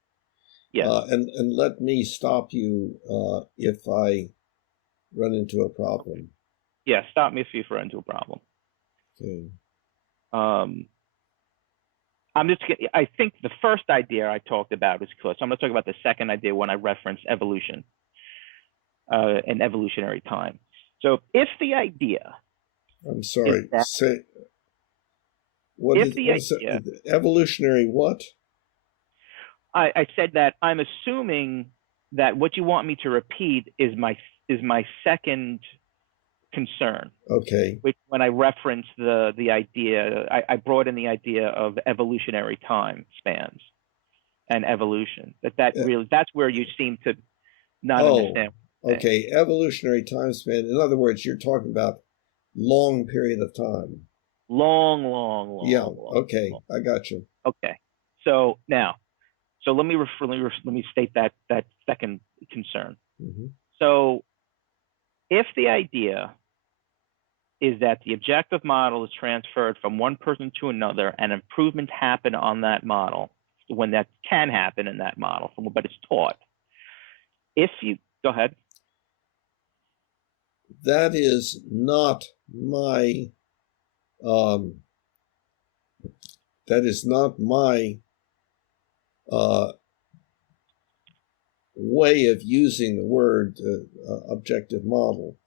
Yeah. And let me stop you if I run into a problem. Yeah, stop me if you run into a problem. Okay. I think the first idea I talked about is close. I'm going to talk about the second idea when I reference evolution and evolutionary time. So if the idea... I'm sorry, say... Evolutionary what? I said that I'm assuming that what you want me to repeat is my second concern. Okay. Which, when I referenced the idea, I brought in the idea of evolutionary time spans and evolution. That's where you seem to not understand. Okay, evolutionary time span. In other words, you're talking about long period of time. Long. Yeah. Long, okay. long. I got you. Okay. So now, let me state that second concern. Mm-hmm. So, if the idea is that the objective model is transferred from one person to another, and improvements happen on that model when that can happen in that model, but it's taught. Go ahead. That is not my. That is not my way of using the word objective model,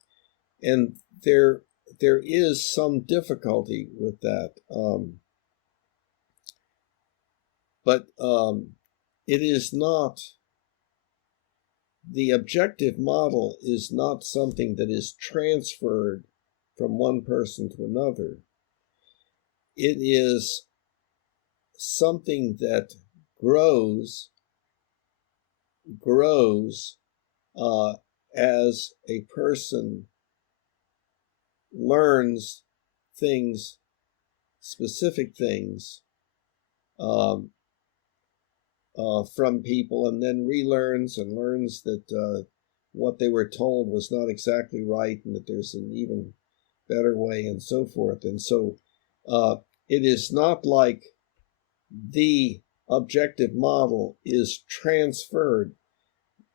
and there is some difficulty with that, but it is not. The objective model is not something that is transferred from one person to another. It is something that grows as a person learns things, specific things, from people, and then relearns and learns that what they were told was not exactly right, and that there's an even better way, and so forth. And so it is not like the objective model is transferred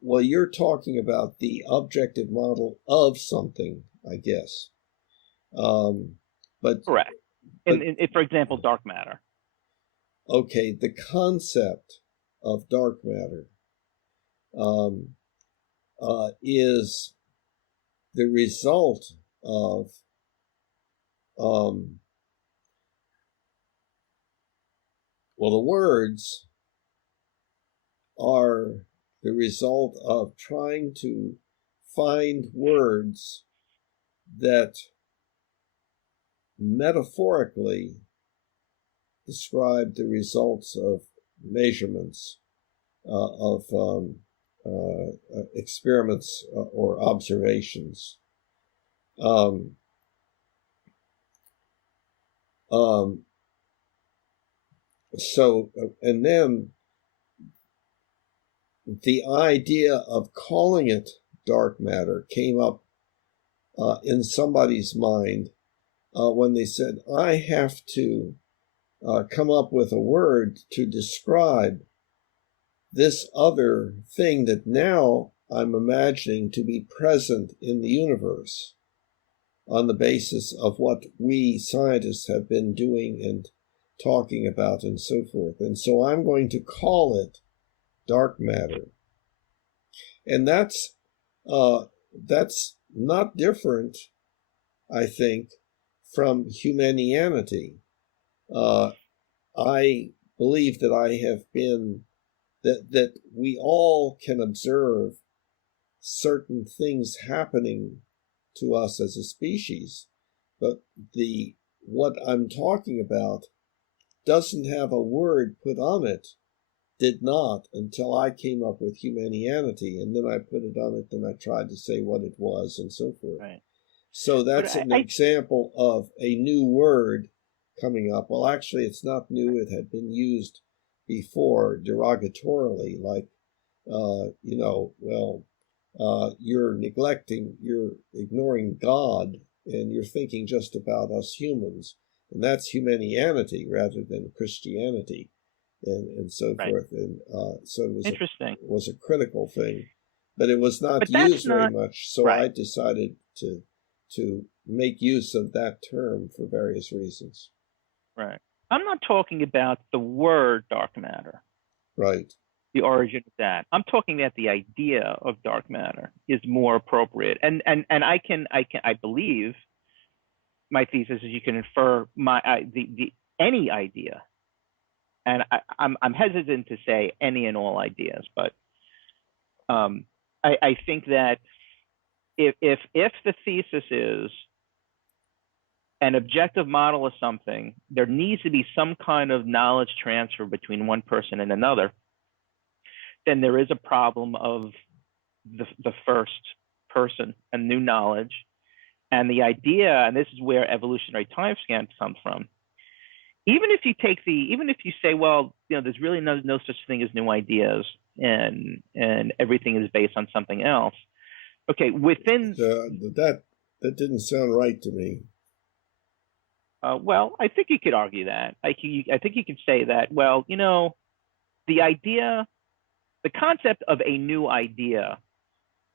well, you're talking about the objective model of something, I guess. But Correct. In, for example, dark matter. Okay, the concept of dark matter is the result of well, the words are the result of trying to find words that metaphorically describe the results of measurements of experiments or observations. So, and then the idea of calling it dark matter came up in somebody's mind when they said, I have to come up with a word to describe this other thing that now I'm imagining to be present in the universe on the basis of what we scientists have been doing and talking about and so forth. And so I'm going to call it dark matter. And that's not different, I think, from humanianity. I believe that I have been that we all can observe certain things happening to us as a species, but what I'm talking about doesn't have a word put on it, did not, until I came up with humanianity, and then I put it on it, and I tried to say what it was and so forth. Right. So that's an example of a new word coming up. Well, actually, it's not new. It had been used before derogatorily, like, you're ignoring God, and you're thinking just about us humans. And that's humanianity rather than Christianity, and so forth. And so it was a critical thing, but it was not used very much. So I decided to make use of that term for various reasons. Right. I'm not talking about the word dark matter. Right. The origin of that. I'm talking about the idea of dark matter is more appropriate. And I believe my thesis is you can infer any idea. And I'm hesitant to say any and all ideas, but I think that if the thesis is an objective model of something, there needs to be some kind of knowledge transfer between one person and another, then there is a problem of the first person and new knowledge. And the idea, and this is where evolutionary time scans come from, even if you say, well, there's really no such thing as new ideas, and everything is based on something else. Okay, within that didn't sound right to me. Well, I think you could argue that. I think you could say that. Well, the idea, the concept of a new idea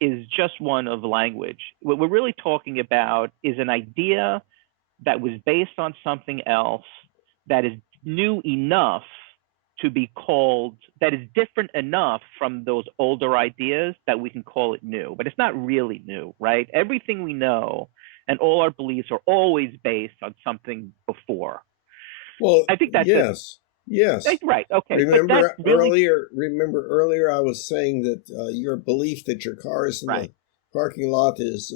is just one of language. What we're really talking about is an idea that was based on something else that is new enough to be called, that is different enough from those older ideas that we can call it new. But it's not really new, right? Everything we know and all our beliefs are always based on something before. Well, I think that's yes. Right. Okay. Remember earlier I was saying that your belief that your car is in the parking lot is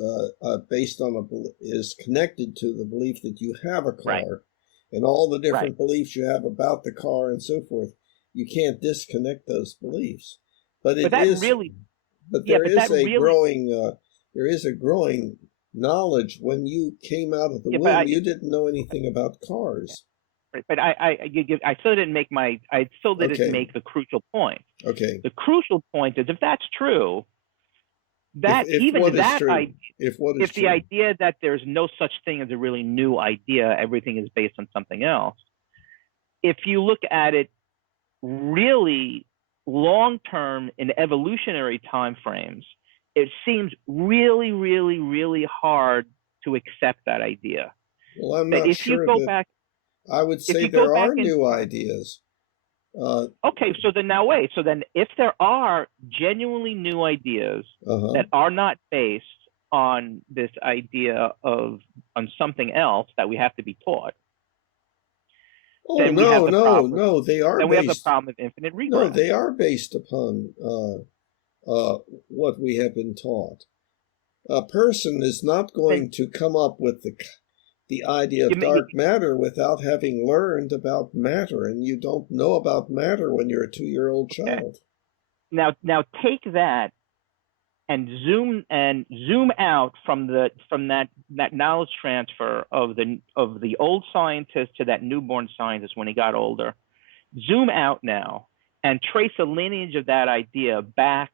based on is connected to the belief that you have a car, and all the different beliefs you have about the car and so forth. You can't disconnect those beliefs, but there is a growing knowledge. When you came out of the womb, you didn't know anything about cars. Right, but I still didn't make make the crucial point. Okay. The crucial point is, if that's true, if the idea that there's no such thing as a really new idea, everything is based on something else. If you look at it really long term in evolutionary time frames, it seems really, really, really hard to accept that idea. Well, I'm That not if you sure go that back, I would if say you go there back are in new time, ideas. okay, so then now wait. So then if there are genuinely new ideas Uh-huh. that are not based on this idea of on something else that we have to be taught, Oh, then we have the problem. no, they are Then we have the based. problem of infinite No, regress. they are based upon what we have been taught. A person is not going Then to come up with the idea of you, dark matter without having learned about matter, and you don't know about matter when you're a 2-year-old okay. child. Now take that and zoom out from that knowledge transfer of the old scientist to that newborn scientist when he got older. Zoom out now and trace a lineage of that idea back,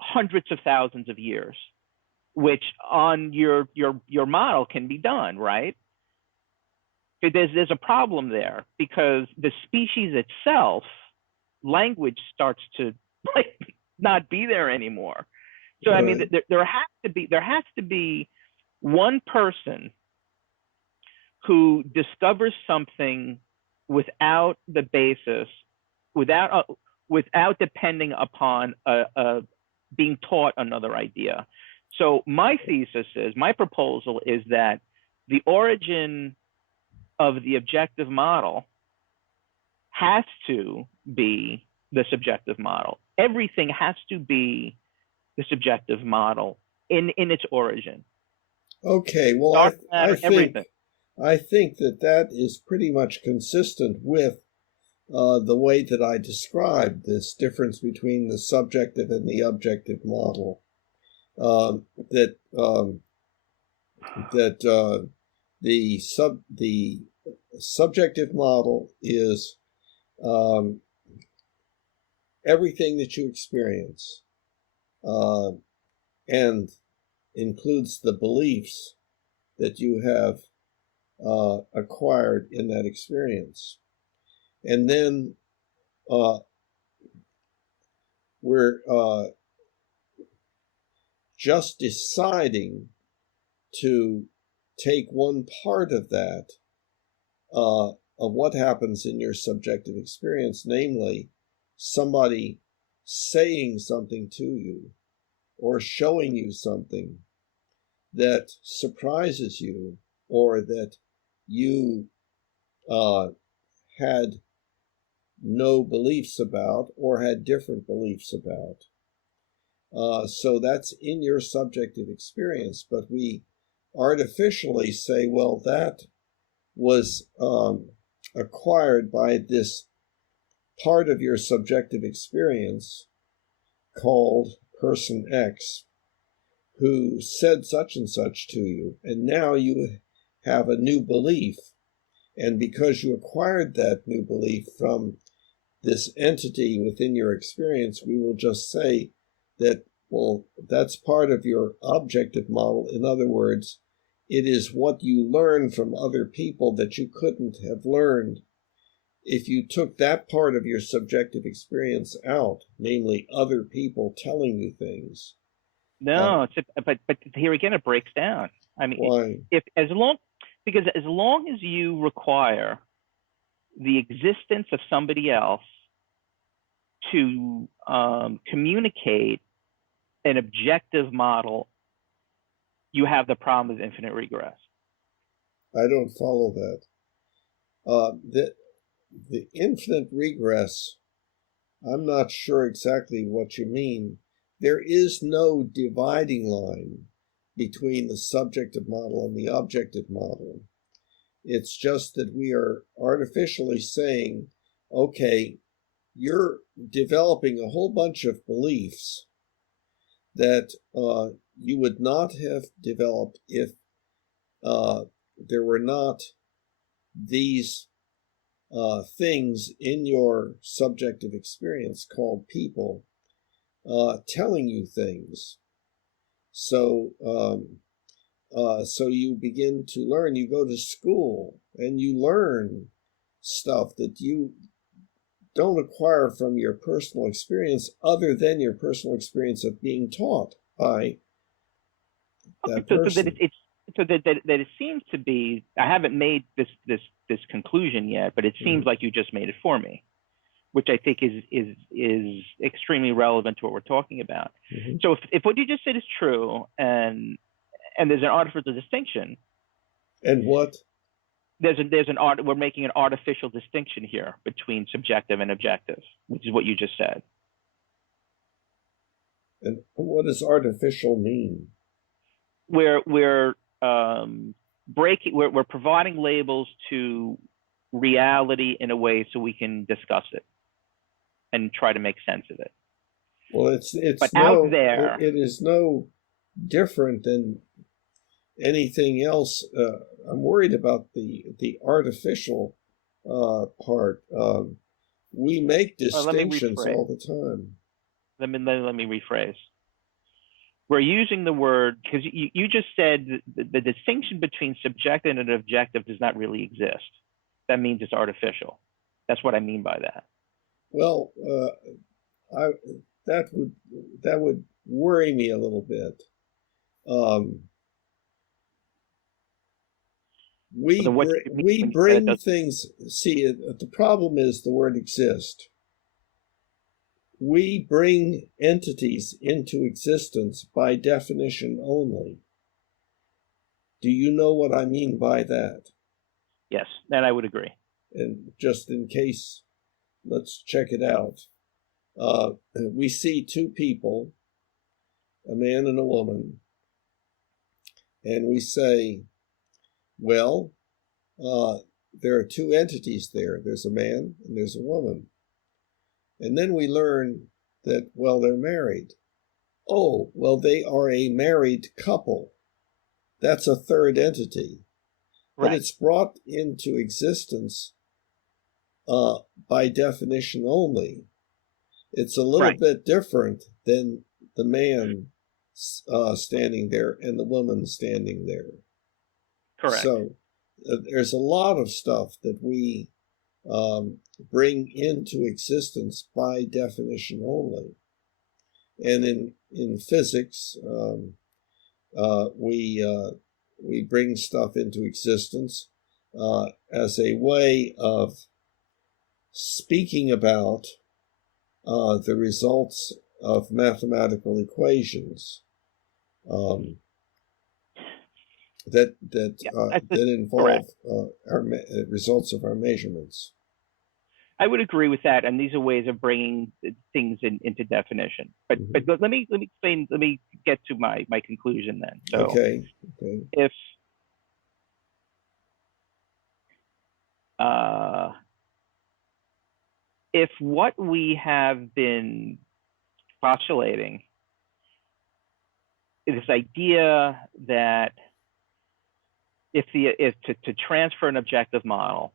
hundreds of thousands of years, which on your model can be done, right? There's a problem there because the species itself, language starts to like not be there anymore. So I mean, Right. there has to be one person who discovers something without the basis, without depending upon being taught another idea. So my proposal is that the origin of the objective model has to be the subjective model. Everything has to be the subjective model in its origin. Okay. Well, Dark I matter, think everything. that is pretty much consistent with the way that I described this difference between the subjective and the objective model. That the subjective model is everything that you experience, and includes the beliefs that you have acquired in that experience. And then we're just deciding to take one part of that, of what happens in your subjective experience, namely somebody saying something to you or showing you something that surprises you or that you had no beliefs about or had different beliefs about. So that's in your subjective experience, but we artificially say, well, that was acquired by this part of your subjective experience called person X, who said such and such to you, and now you have a new belief. And because you acquired that new belief from this entity within your experience, we will just say that, well, that's part of your objective model. In other words, it is what you learn from other people that you couldn't have learned if you took that part of your subjective experience out, namely other people telling you things. No, but here again it breaks down. I mean, Why? Because as long as you require the existence of somebody else to communicate an objective model, you have the problem of infinite regress. I don't follow that. The infinite regress, I'm not sure exactly what you mean. There is no dividing line between the subjective model and the objective model. It's just that we are artificially saying, okay, you're developing a whole bunch of beliefs that you would not have developed if there were not these things in your subjective experience called people telling you things. So so you begin to learn. You go to school and you learn stuff that you don't acquire from your personal experience other than your personal experience of being taught by that person. So that it seems to be, I haven't made this conclusion yet, but it seems like you just made it for me, which I think is extremely relevant to what we're talking about. So if what you just said is true, and there's an artificial distinction, and what we're making an artificial distinction here between subjective and objective, which is what you just said. And what does artificial mean? We're providing labels to reality in a way so we can discuss it and try to make sense of it. Well, but out there, it is no different than anything else. I'm worried about the artificial part. We make distinctions all the time. Let me rephrase. We're using the word, because you just said the distinction between subjective and objective does not really exist. That means it's artificial. That's what I mean by that. Well, that would worry me a little bit. We bring things. See, the problem is the word exist. We bring entities into existence by definition only. Do you know what I mean by that? Yes, and I would agree. And just in case, let's check it out. We see two people, a man and a woman, and we say, well, there are two entities there. There's a man and there's a woman. And then we learn that, well, they're married. Oh, well, they are a married couple. That's a third entity. Right. But it's brought into existence by definition only. It's a little bit different than the man standing there and the woman standing there. Correct. So there's a lot of stuff that we bring into existence by definition only. And in physics, we bring stuff into existence as a way of speaking about the results of mathematical equations that involve our results of our measurements. I would agree with that, and these are ways of bringing things into definition. But let me explain. Let me get to my conclusion then. So okay. If what we have been postulating is this idea that if to transfer an objective model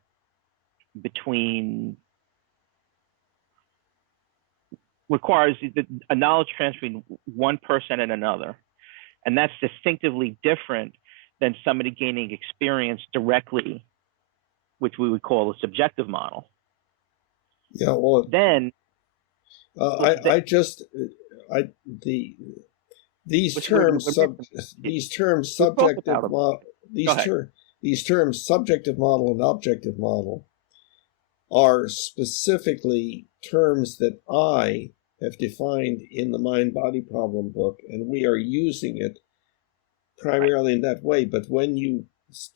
requires a knowledge transfer between one person and another, and that's distinctively different than somebody gaining experience directly, which we would call a subjective model. Yeah, well, then these terms subjective model and objective model are specifically terms that I have defined in the Mind-Body Problem book, and we are using it primarily in that way. But when you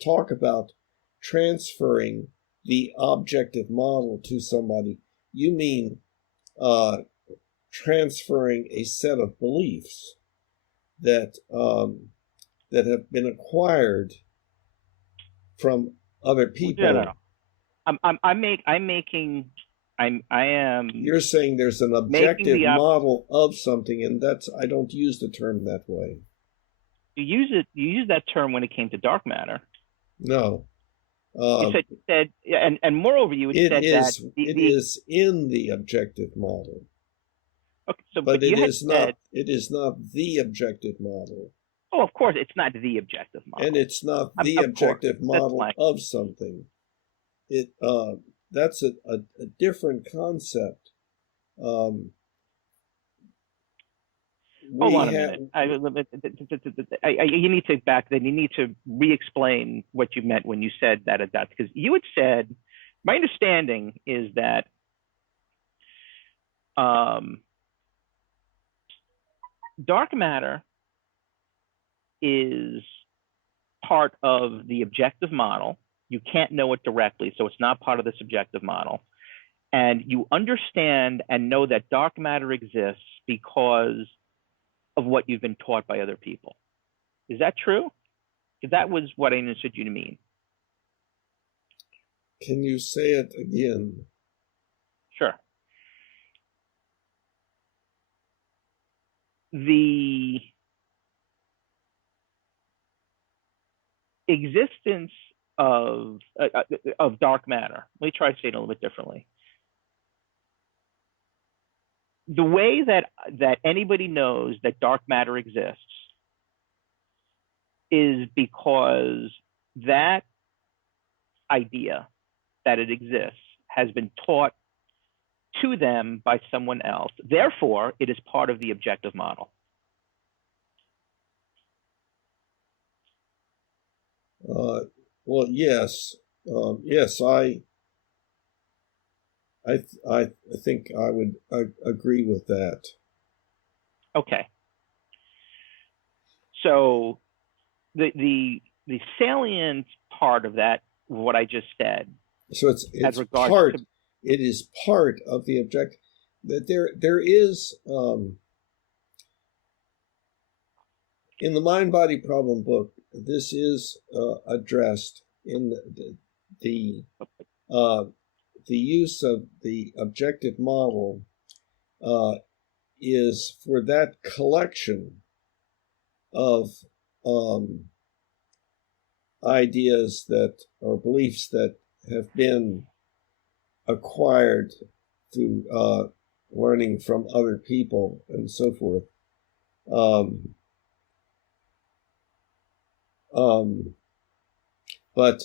talk about transferring the objective model to somebody, you mean transferring a set of beliefs that have been acquired from other people. No. I am. You're saying there's an objective model of something, and I don't use the term that way. You use that term when it came to dark matter. No. You said, and moreover, you said that it is in the objective model. Okay, so but it is not the objective model. Oh, of course, it's not the objective model, and it's not the objective model of something. that's a different concept. Hold on a minute. You need to you need to re-explain what you meant when you said that, because you had said, my understanding is that dark matter is part of the objective model. You can't know it directly, so it's not part of the subjective model. And you understand and know that dark matter exists because of what you've been taught by other people. Is that true? Because that was what I understood you to mean. Can you say it again? Sure. The existence of dark matter. Let me try to say it a little bit differently. The way that anybody knows that dark matter exists is because that idea that it exists has been taught to them by someone else. Therefore, it is part of the objective model. Well, yes, yes. I think I would agree with that. Okay. So the salient part of that, what I just said. So it's part. It is part of the objective. That there is in the Mind Body Problem book. This is addressed in the use of the objective model is for that collection of ideas that or beliefs that have been acquired through learning from other people and so forth. But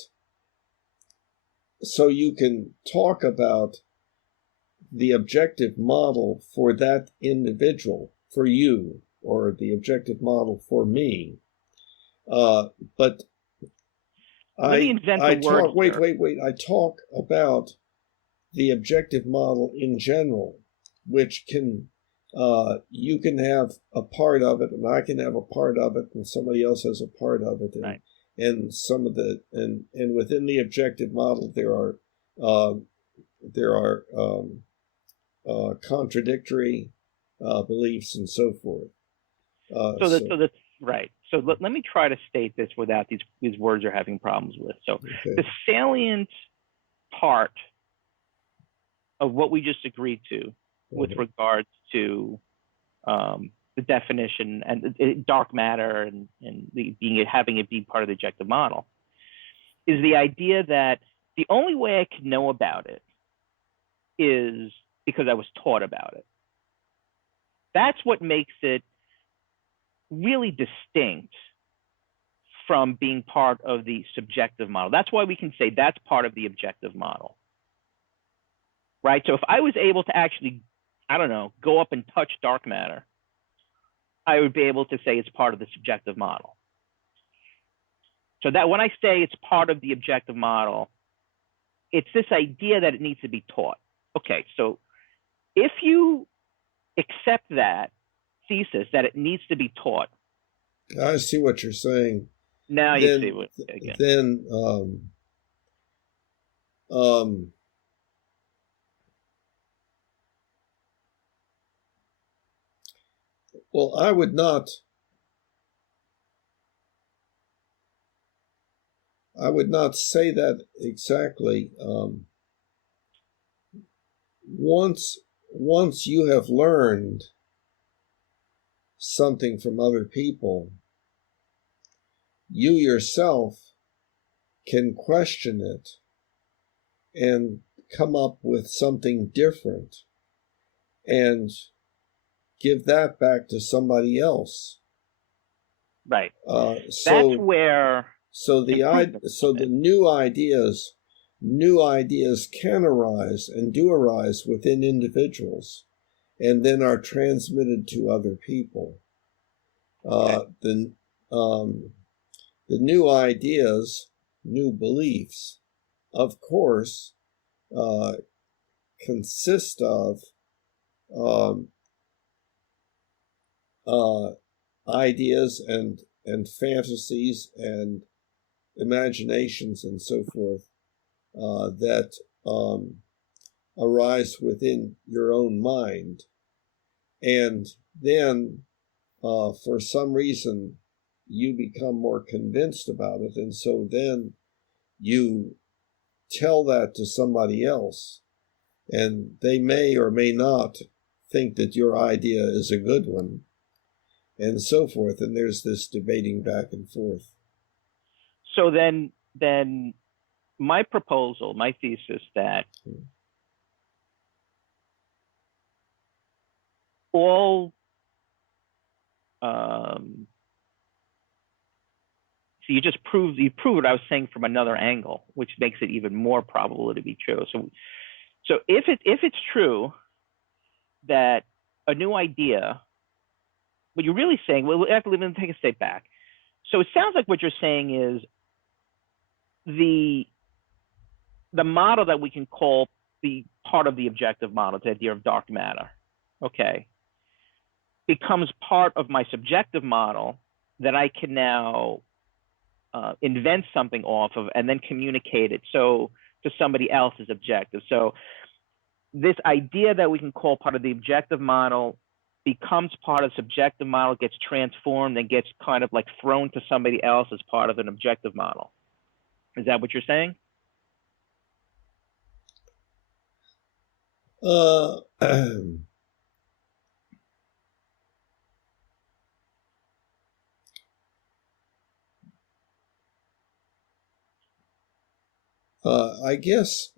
so you can talk about the objective model for that individual, for you, or the objective model for me. But I talk. Wait. I talk about the objective model in general, which can you can have a part of it, and I can have a part of it, and somebody else has a part of it, and, right. And some of the and within the objective model there are contradictory beliefs and so forth. So that's right. So let me try to state this without these words are having problems with. So okay. The salient part of what we just agreed to with regards to the definition and dark matter and having it be part of the objective model is the idea that the only way I can know about it is because I was taught about it. That's what makes it really distinct from being part of the subjective model. That's why we can say that's part of the objective model, right? So if I was able to actually, I don't know, go up and touch dark matter, I would be able to say it's part of the subjective model. So that when I say it's part of the objective model, it's this idea that it needs to be taught. Okay, so if you accept that thesis that it needs to be taught. I see what you're saying. Now you see what again. Then well, I would not say that exactly. Once you have learned something from other people, you yourself can question it and come up with something different and give that back to somebody else. Right. That's where the new ideas new ideas can arise and do arise within individuals and then are transmitted to other people. The new ideas, new beliefs, of course, consist of ideas and fantasies and imaginations and so forth that arise within your own mind. And then, for some reason, you become more convinced about it. And so then you tell that to somebody else, and they may or may not think that your idea is a good one, and so forth. And there's this debating back and forth. So then my proposal, my thesis that all so you prove what I was saying from another angle, which makes it even more probable to be true. So if it's true that a new idea, what you're really saying, well, let me take a step back. So it sounds like what you're saying is the model that we can call the part of the objective model, the idea of dark matter, okay, becomes part of my subjective model that I can now invent something off of and then communicate it to somebody else's objective. So this idea that we can call part of the objective model becomes part of the subjective model, gets transformed, and gets kind of like thrown to somebody else as part of an objective model. Is that what you're saying? I guess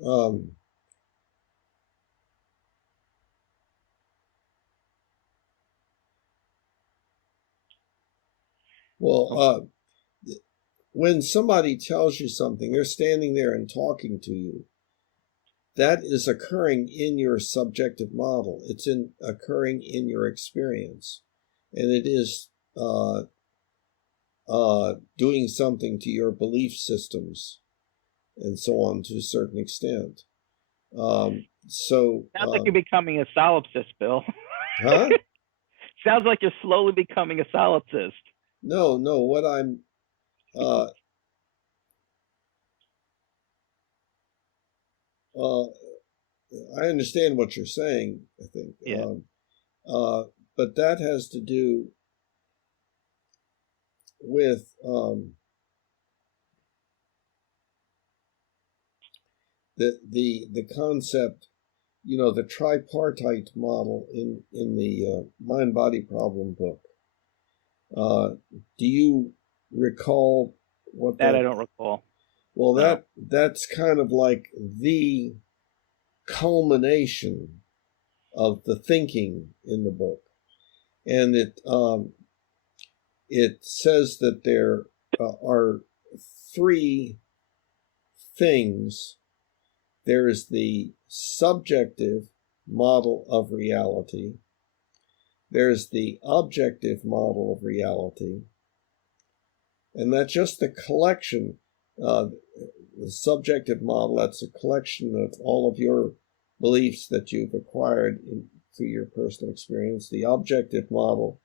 when somebody tells you something, they're standing there and talking to you. That is occurring in your subjective model. It's occurring in your experience, and it is doing something to your belief systems and so on to a certain extent. Sounds like you're becoming a solipsist, Bill. Huh? Sounds like you're slowly becoming a solipsist. No, what I'm I understand what you're saying, I think. Yeah. But that has to do with the concept, the tripartite model in the Mind-Body Problem book. Do you recall what that? I don't recall. Well, no. That's kind of like the culmination of the thinking in the book, and it says that there are three things. There is the subjective model of reality. There's the objective model of reality, and that's just the collection. The subjective model, that's a collection of all of your beliefs that you've acquired through your personal experience. The objective model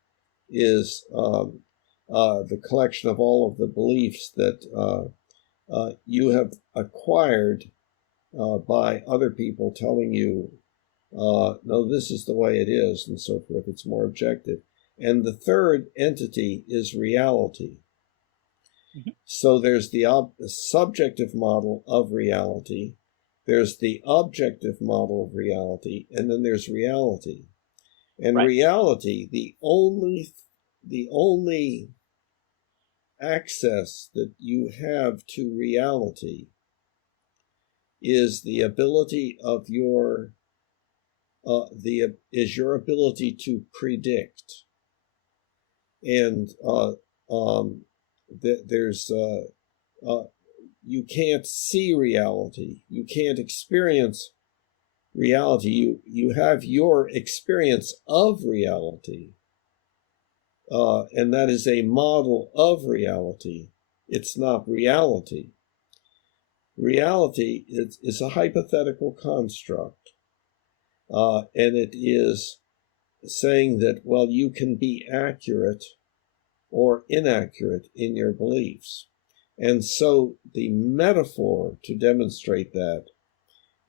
is the collection of all of the beliefs that you have acquired by other people telling you, no, this is the way it is, and so forth. It's more objective. And the third entity is reality. Mm-hmm. So there's the subjective model of reality, there's the objective model of reality, and then there's reality. And right. Reality, the only access that you have to reality is the ability of your ability to predict. And there's you can't see reality. You can't experience reality. You have your experience of reality, and that is a model of reality. It's not reality. Reality is a hypothetical construct, and it is saying that, well, you can be accurate or inaccurate in your beliefs. And so the metaphor to demonstrate that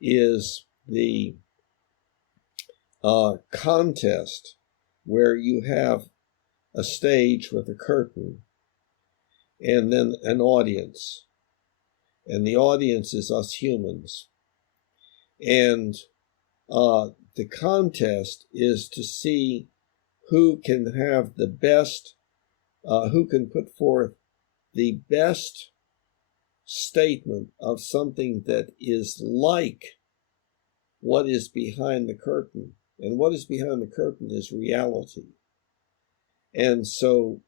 is the contest where you have a stage with a curtain and then an audience. And the audience is us humans. And the contest is to see who can have the best, who can put forth the best statement of something that is like what is behind the curtain. And what is behind the curtain is reality. And so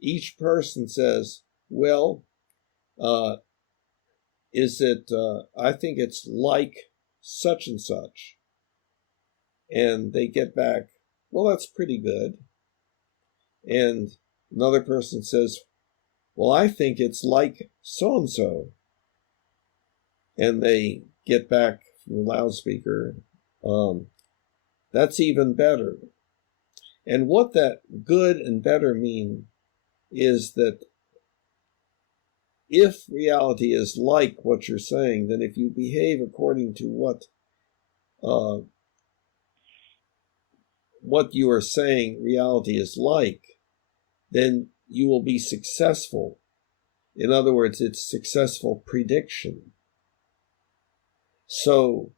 each person says, well, is it, I think it's like such and such. And they get back, well, that's pretty good. And another person says, well, I think it's like so-and-so. And they get back from the loudspeaker, that's even better. And what that good and better mean is that if reality is like what you're saying, then if you behave according to what you are saying reality is like, then you will be successful. In other words, it's successful prediction. So,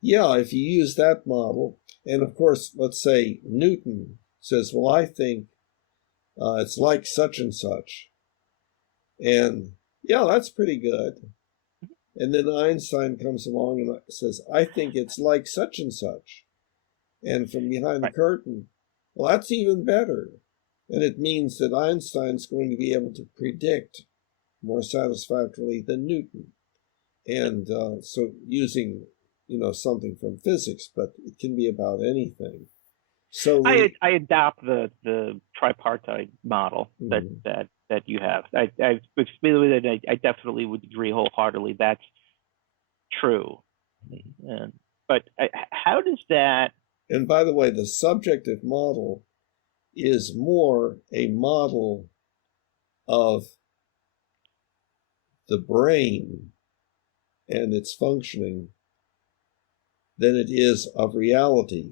yeah, if you use that model, and of course, let's say Newton says, well, I think it's like such and such. And yeah, that's pretty good. And then Einstein comes along and says, I think it's like such and such. And from behind the curtain, well, that's even better. And it means that Einstein's going to be able to predict more satisfactorily than Newton. And so using, something from physics, but it can be about anything. So I adopt the tripartite model that you have. I definitely would agree wholeheartedly. That's true. But how does that? And by the way, the subjective model is more a model of the brain and its functioning than it is of reality.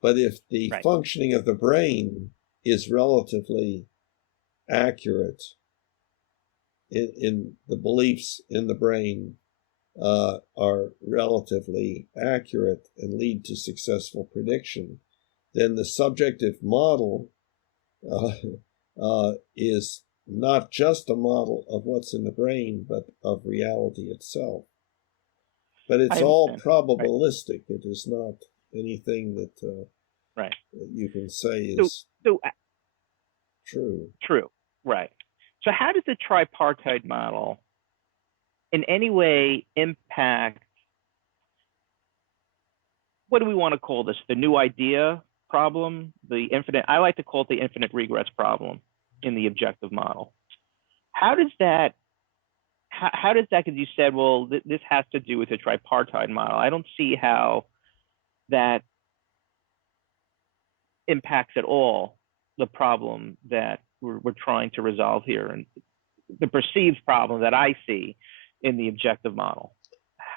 But if the functioning of the brain is relatively accurate in the beliefs in the brain are relatively accurate and lead to successful prediction, then the subjective model is not just a model of what's in the brain, but of reality itself. But it's all probabilistic. It is not anything that you can say is true. True, right. So how does the tripartite model in any way impact, what do we want to call this, the new idea problem, I like to call it the infinite regress problem in the objective model. How does that, because you said, well, this has to do with the tripartite model. I don't see how that impacts at all the problem that we're trying to resolve here, and the perceived problem that I see in the objective model.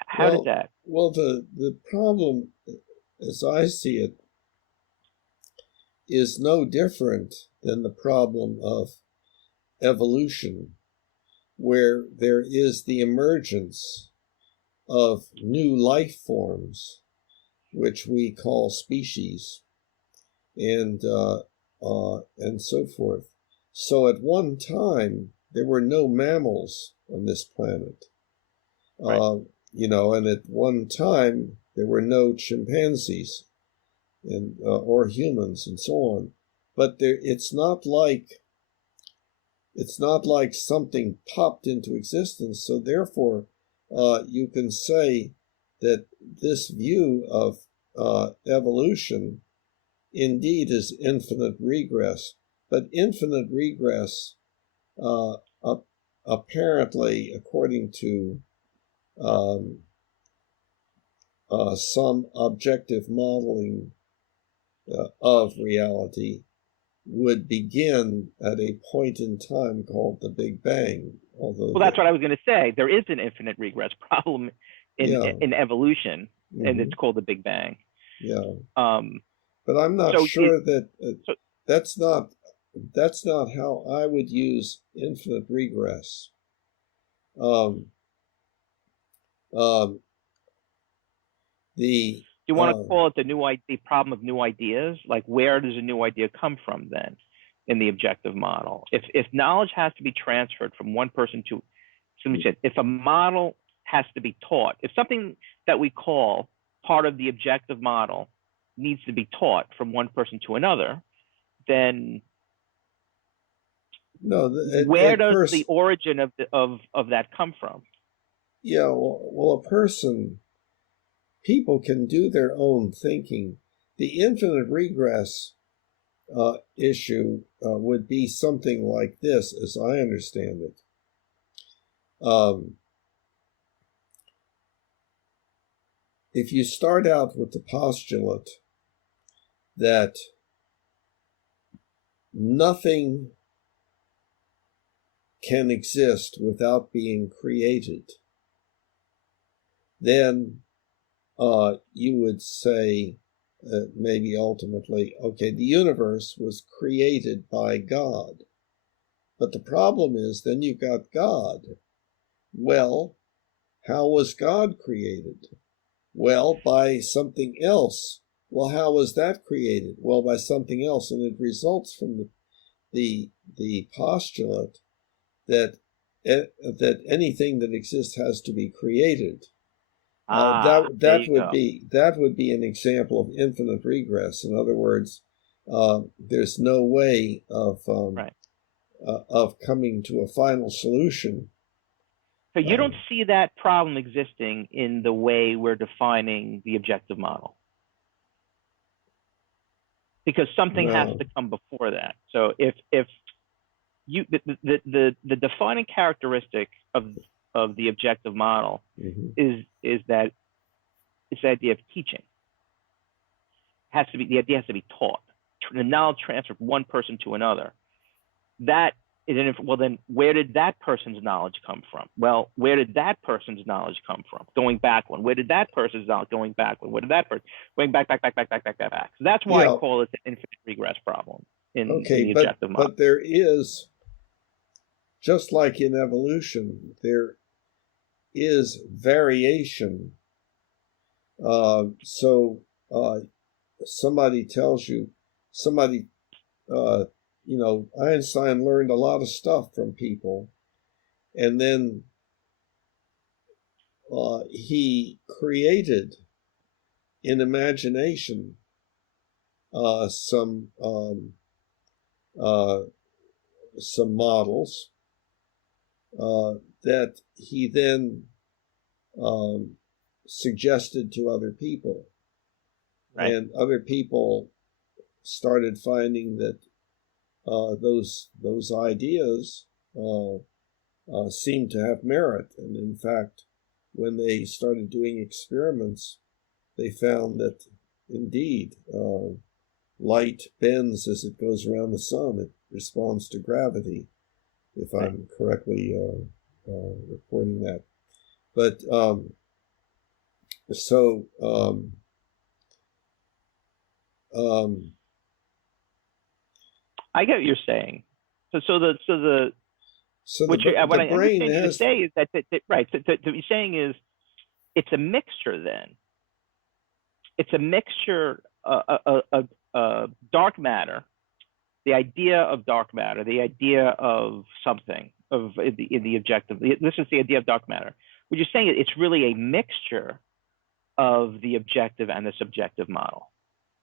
How does that? Well, the problem, as I see it, is no different than the problem of evolution, where there is the emergence of new life forms, which we call species, and so forth. So at one time, there were no mammals on this planet. And at one time, there were no chimpanzees and or humans and so on. But it's not like it's not like something popped into existence. So therefore, you can say that this view of evolution indeed is infinite regress, but infinite regress apparently, according to some objective modeling of reality, would begin at a point in time called the Big Bang. Although well, that's what I was going to say. There is an infinite regress problem in evolution, and it's called the Big Bang. Yeah. But I'm not sure that that's not how I would use infinite regress. You want to call it the problem of new ideas? Like, where does a new idea come from then in the objective model? If knowledge has to be transferred from one person to, somebody said, if a model has to be taught, if something that we call part of the objective model needs to be taught from one person to another, then where does the origin of that come from? Yeah, well, people can do their own thinking. The infinite regress issue would be something like this, as I understand it. If you start out with the postulate that nothing can exist without being created, then you would say, maybe ultimately, okay, the universe was created by God. But the problem is, then you've got God. Well, how was God created? Well, by something else. Well, how was that created? Well, by something else. And it results from the postulate that anything that exists has to be created. That would be an example of infinite regress. In other words, there's no way of coming to a final solution. So you don't see that problem existing in the way we're defining the objective model, because something has to come before that. So if you the defining characteristic of the objective model is that it's the idea of teaching. The idea has to be taught. The knowledge transfer from one person to another. That is well, then where did that person's knowledge come from? Well, where did that person's knowledge come from? Going back one. Where did that person's knowledge going back one? Where did that person going back? So that's why I call it the infinite regress problem in the objective model. But there is, just like in evolution, there is variation. Somebody tells you, Einstein learned a lot of stuff from people, and then he created in imagination some models that he then suggested to other people. Right. And other people started finding that those ideas seemed to have merit. And in fact, when they started doing experiments, they found that indeed light bends as it goes around the sun. It responds to gravity, if I'm correctly reporting that. But I get what you're saying. What I understand you to say is that right. So what you're saying is it's a mixture. Then it's a mixture of dark matter, the idea of dark matter, the idea of something in the objective. This is the idea of dark matter. What you're saying is it's really a mixture of the objective and the subjective model.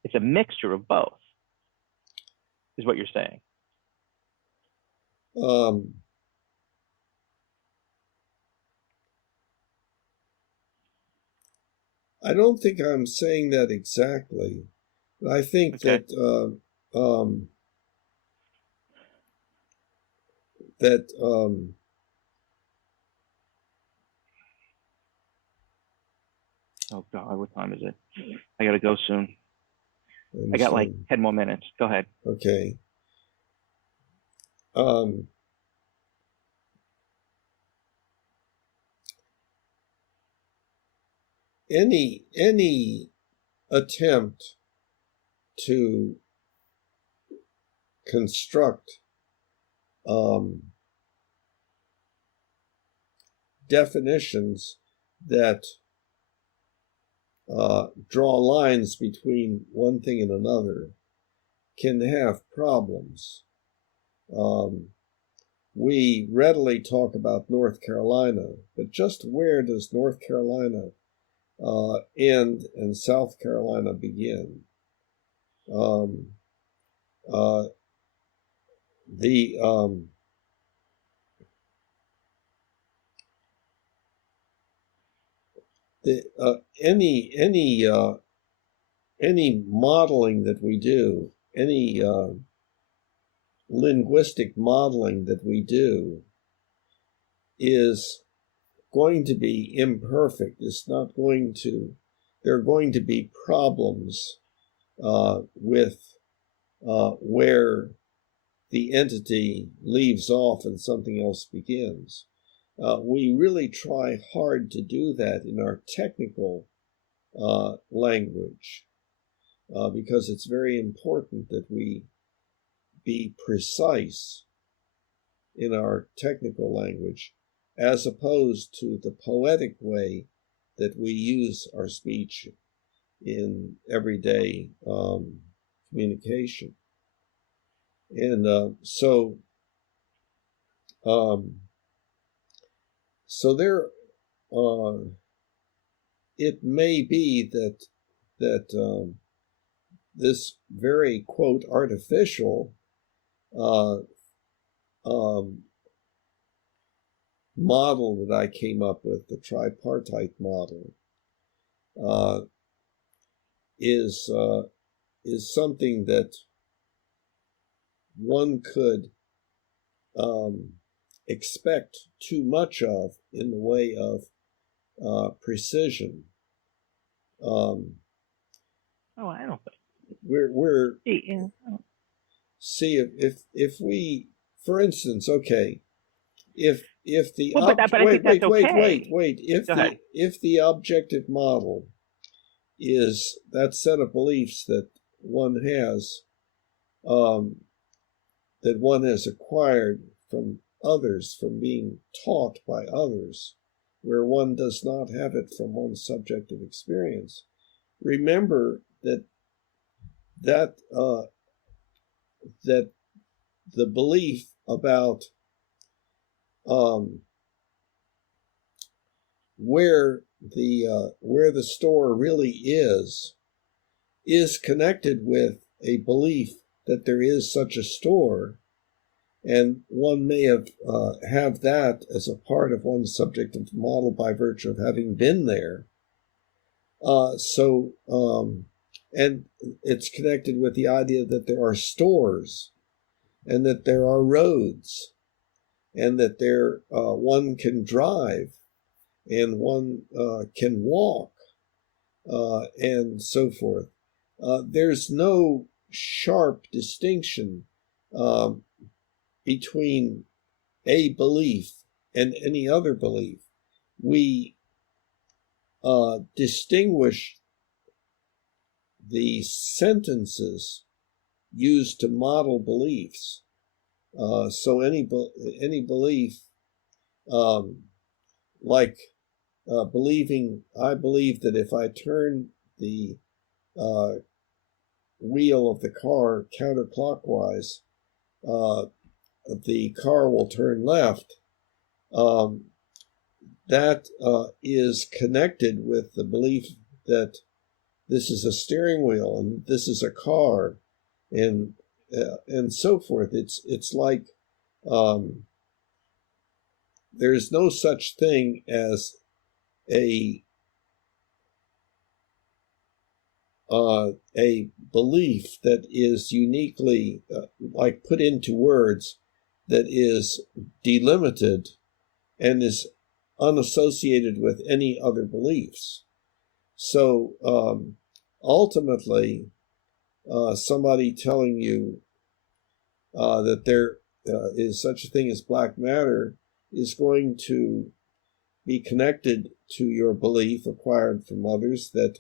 It's a mixture of both, is what you're saying. I don't think I'm saying that exactly, but I think Okay. that Oh God, what time is it? I gotta go soon. I I got like understand. 10 more minutes. Go ahead. Okay. Any attempt to construct definitions that draw lines between one thing and another can have problems. We readily talk about North Carolina, but just where does North Carolina end and South Carolina begin? Um, uh, the any modeling that we do, any linguistic modeling that we do, is going to be imperfect. It's not going to. There are going to be problems with where the entity leaves off and something else begins. We really try hard to do that in our technical language because it's very important that we be precise in our technical language as opposed to the poetic way that we use our speech in everyday communication. And so there, it may be that this very, quote, artificial model that I came up with, the tripartite model, is something that one could expect too much of in the way of precision. Oh, I don't think. We're Yeah. see if we, for instance, okay, if the Well, but I think that's okay. if the objective model is that set of beliefs that one has acquired from others, from being taught by others, where one does not have it from one's subjective experience. Remember that the belief about where the store really is connected with a belief that there is such a store, and one may have that as a part of one's subjective model by virtue of having been there. And it's connected with the idea that there are stores, and that there are roads, and that there one can drive, and one can walk, and so forth. There's no sharp distinction between a belief and any other belief. We distinguish the sentences used to model beliefs. So any belief, like believing, I believe that if I turn the wheel of the car counterclockwise, the car will turn left. That is connected with the belief that this is a steering wheel and this is a car, and so forth. It's like there's no such thing as a belief that is uniquely like put into words, that is delimited and is unassociated with any other beliefs. So ultimately, somebody telling you that there is such a thing as black matter is going to be connected to your belief acquired from others that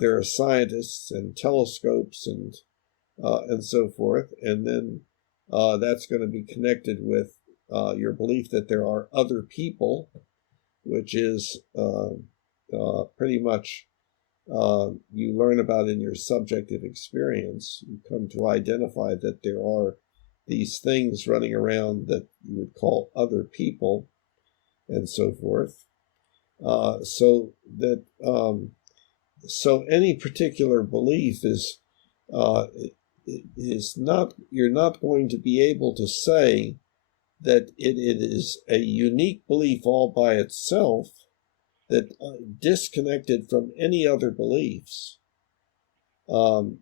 there are scientists and telescopes and so forth, and then that's going to be connected with your belief that there are other people, which is pretty much you learn about in your subjective experience. You come to identify that there are these things running around that you would call other people, and so forth. So any particular belief is not, you're not going to be able to say that it is a unique belief all by itself, that disconnected from any other beliefs. And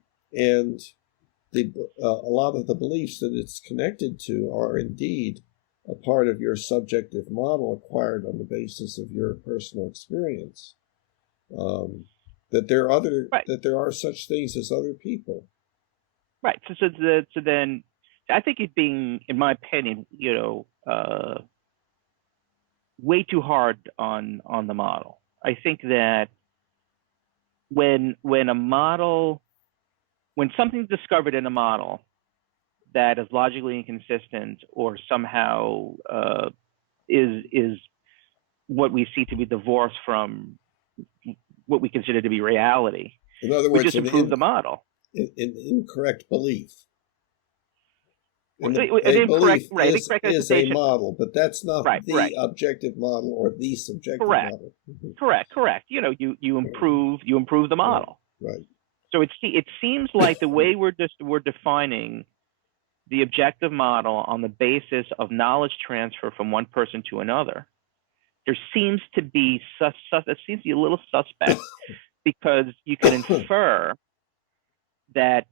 a lot of the beliefs that it's connected to are indeed a part of your subjective model acquired on the basis of your personal experience. That there are such things as other people. Right. So then I think it being, in my opinion, way too hard on the model. I think that when something's discovered in a model that is logically inconsistent or somehow is what we see to be divorced from what we consider to be reality, in other words, we just improve the model. An incorrect belief. An incorrect is a model, but that's not the objective model or the subjective model. Correct. You improve the model. Right. So it seems like the way we're defining the objective model on the basis of knowledge transfer from one person to another, there seems to be it seems to be a little suspect, because you can infer that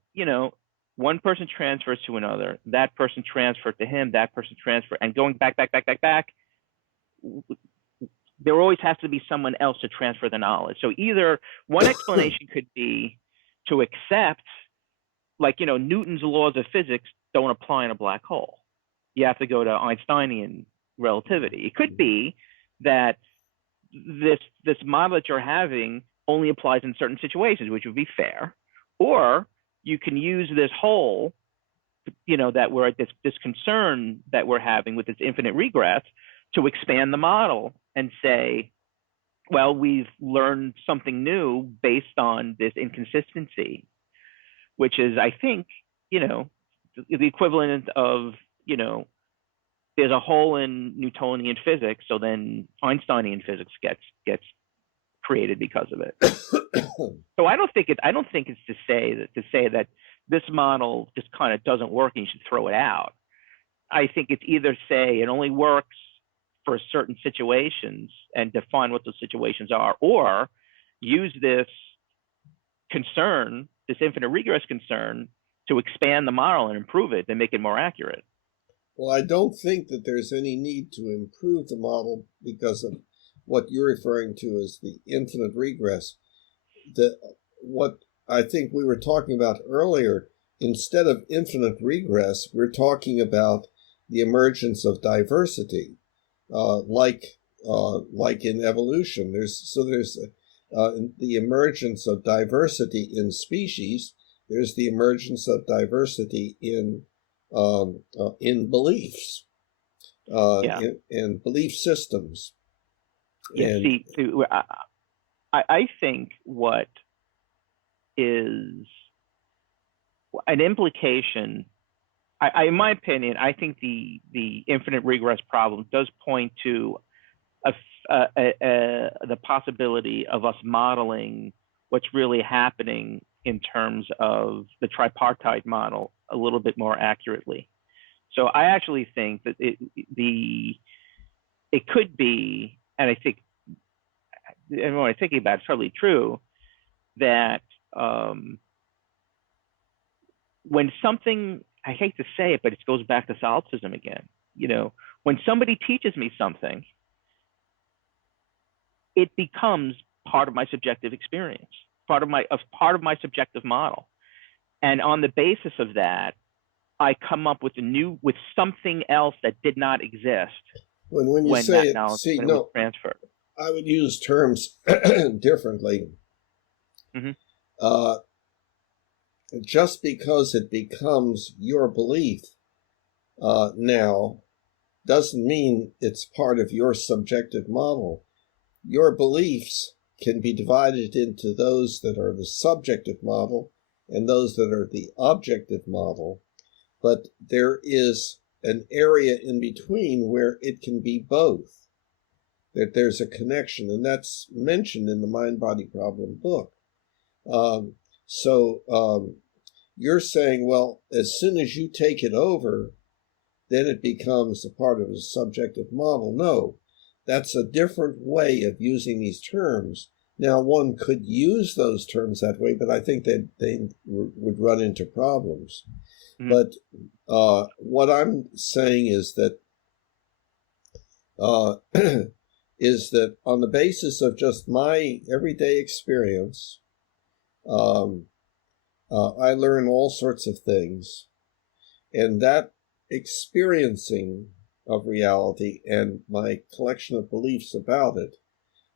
one person transfers to another, that person transferred to him, that person transferred, and going back, there always has to be someone else to transfer the knowledge. So either one explanation could be to accept, like, Newton's laws of physics don't apply in a black hole. You have to go to Einsteinian relativity. It could be that this model that you're having only applies in certain situations, which would be fair. Or you can use this whole, that we're at this concern that we're having with this infinite regress to expand the model and say, well, we've learned something new based on this inconsistency, which is, I think, the equivalent of, there's a hole in Newtonian physics, so then Einsteinian physics gets created because of it. So I don't think it's to say that this model just kind of doesn't work and you should throw it out. I think it's either say it only works for certain situations and define what those situations are, or use this concern, this infinite regress concern, to expand the model and improve it and make it more accurate. Well, I don't think that there's any need to improve the model because of what you're referring to as the infinite regress. What I think we were talking about earlier, instead of infinite regress, we're talking about the emergence of diversity, like in evolution. There's the emergence of diversity in species. There's the emergence of diversity in beliefs, in belief systems. I think what is an implication, in my opinion, I think the infinite regress problem does point to the possibility of us modeling what's really happening in terms of the tripartite model a little bit more accurately. So I actually think that it could be, and I think, and when I'm thinking about it, it's probably true that when something, I hate to say it, but it goes back to solipsism again. When somebody teaches me something, it becomes part of my subjective experience, part of my subjective model, and on the basis of that, I come up with something else that did not exist when you say it, see, it no, was transferred. I would use terms differently. Mm-hmm. Just because it becomes your belief now doesn't mean it's part of your subjective model. Your beliefs can be divided into those that are the subjective model and those that are the objective model, but there is an area in between where it can be both, that there's a connection, and that's mentioned in the Mind-Body Problem book. So you're saying, well, as soon as you take it over, then it becomes a part of a subjective model. No, that's a different way of using these terms. Now, one could use those terms that way, but I think that they would run into problems. Mm-hmm. But what I'm saying is that is that on the basis of just my everyday experience, I learn all sorts of things, and that experiencing of reality and my collection of beliefs about it,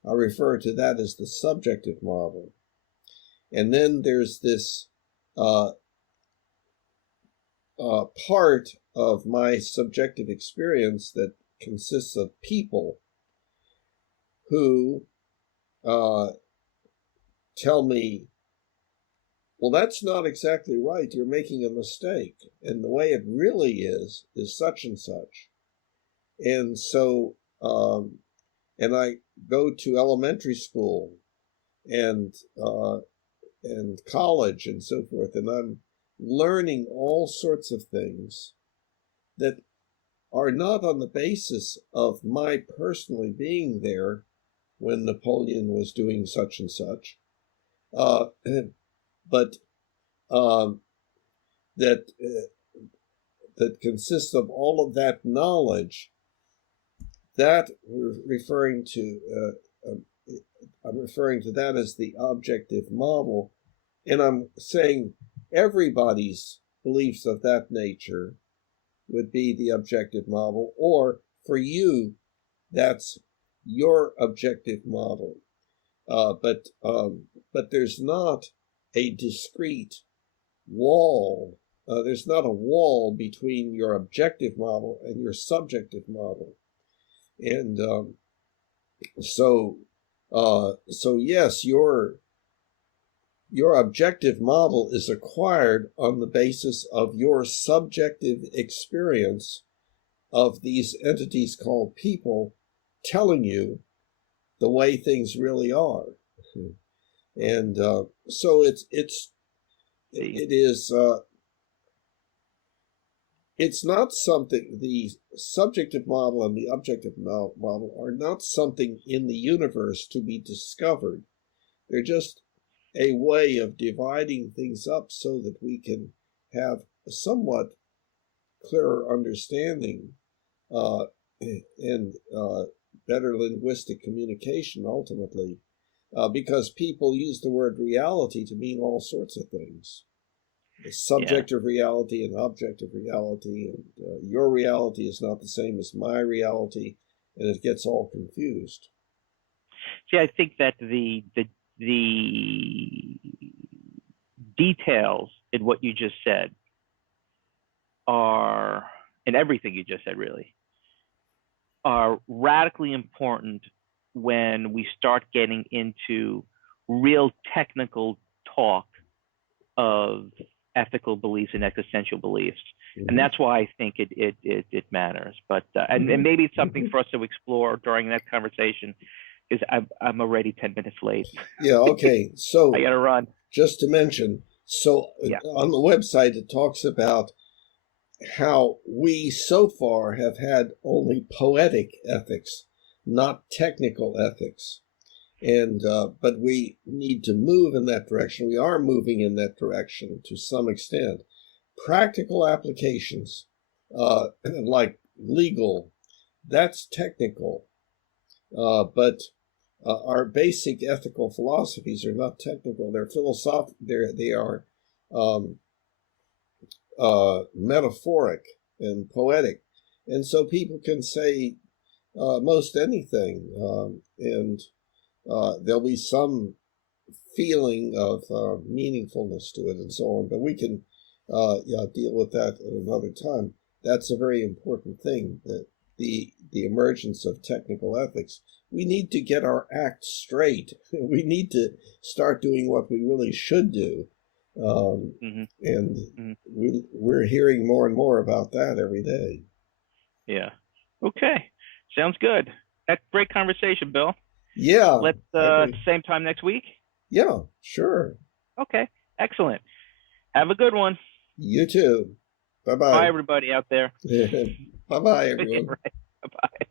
I refer to that as the subjective model. And then there's this part of my subjective experience that consists of people who tell me, well, that's not exactly right. You're making a mistake. And the way it really is such and such. And so, and I go to elementary school and college and so forth, and I'm learning all sorts of things that are not on the basis of my personally being there when Napoleon was doing such and such, but that consists of all of that knowledge. That we're referring to, I'm referring to that as the objective model, and I'm saying everybody's beliefs of that nature would be the objective model, or for you, that's your objective model. But there's not a discrete wall. There's not a wall between your objective model and your subjective model. And so yes, your objective model is acquired on the basis of your subjective experience of these entities called people telling you the way things really are. And so it's not something, the subjective model and the objective model are not something in the universe to be discovered. They're just a way of dividing things up so that we can have a somewhat clearer understanding and better linguistic communication ultimately, because people use the word reality to mean all sorts of things. Subjective reality and objective reality, and your reality is not the same as my reality, and it gets all confused. See, I think that the details in what you just said are, in everything you just said really, are radically important when we start getting into real technical talk of ethical beliefs and existential beliefs. Mm-hmm. And that's why I think it matters. But and maybe it's something for us to explore during that conversation, because I'm already 10 minutes late. Yeah, okay. So I gotta run. Just to mention, on the website it talks about how we so far have had only poetic ethics, not technical ethics. And but we need to move in that direction. We are moving in that direction to some extent. Practical applications, like legal, that's technical. But our basic ethical philosophies are not technical. They're philosophical. They are metaphoric and poetic, and so people can say most anything, and there'll be some feeling of meaningfulness to it and so on, but we can deal with that at another time. That's a very important thing, that the emergence of technical ethics. We need to get our act straight. We need to start doing what we really should do. And we're hearing more and more about that every day. Yeah. Okay. Sounds good. That's great conversation, Bill. Yeah. Let's same time next week. Yeah, sure. Okay. Excellent. Have a good one. You too. Bye-bye. Bye, everybody out there. Bye-bye, everyone. Right. Bye-bye.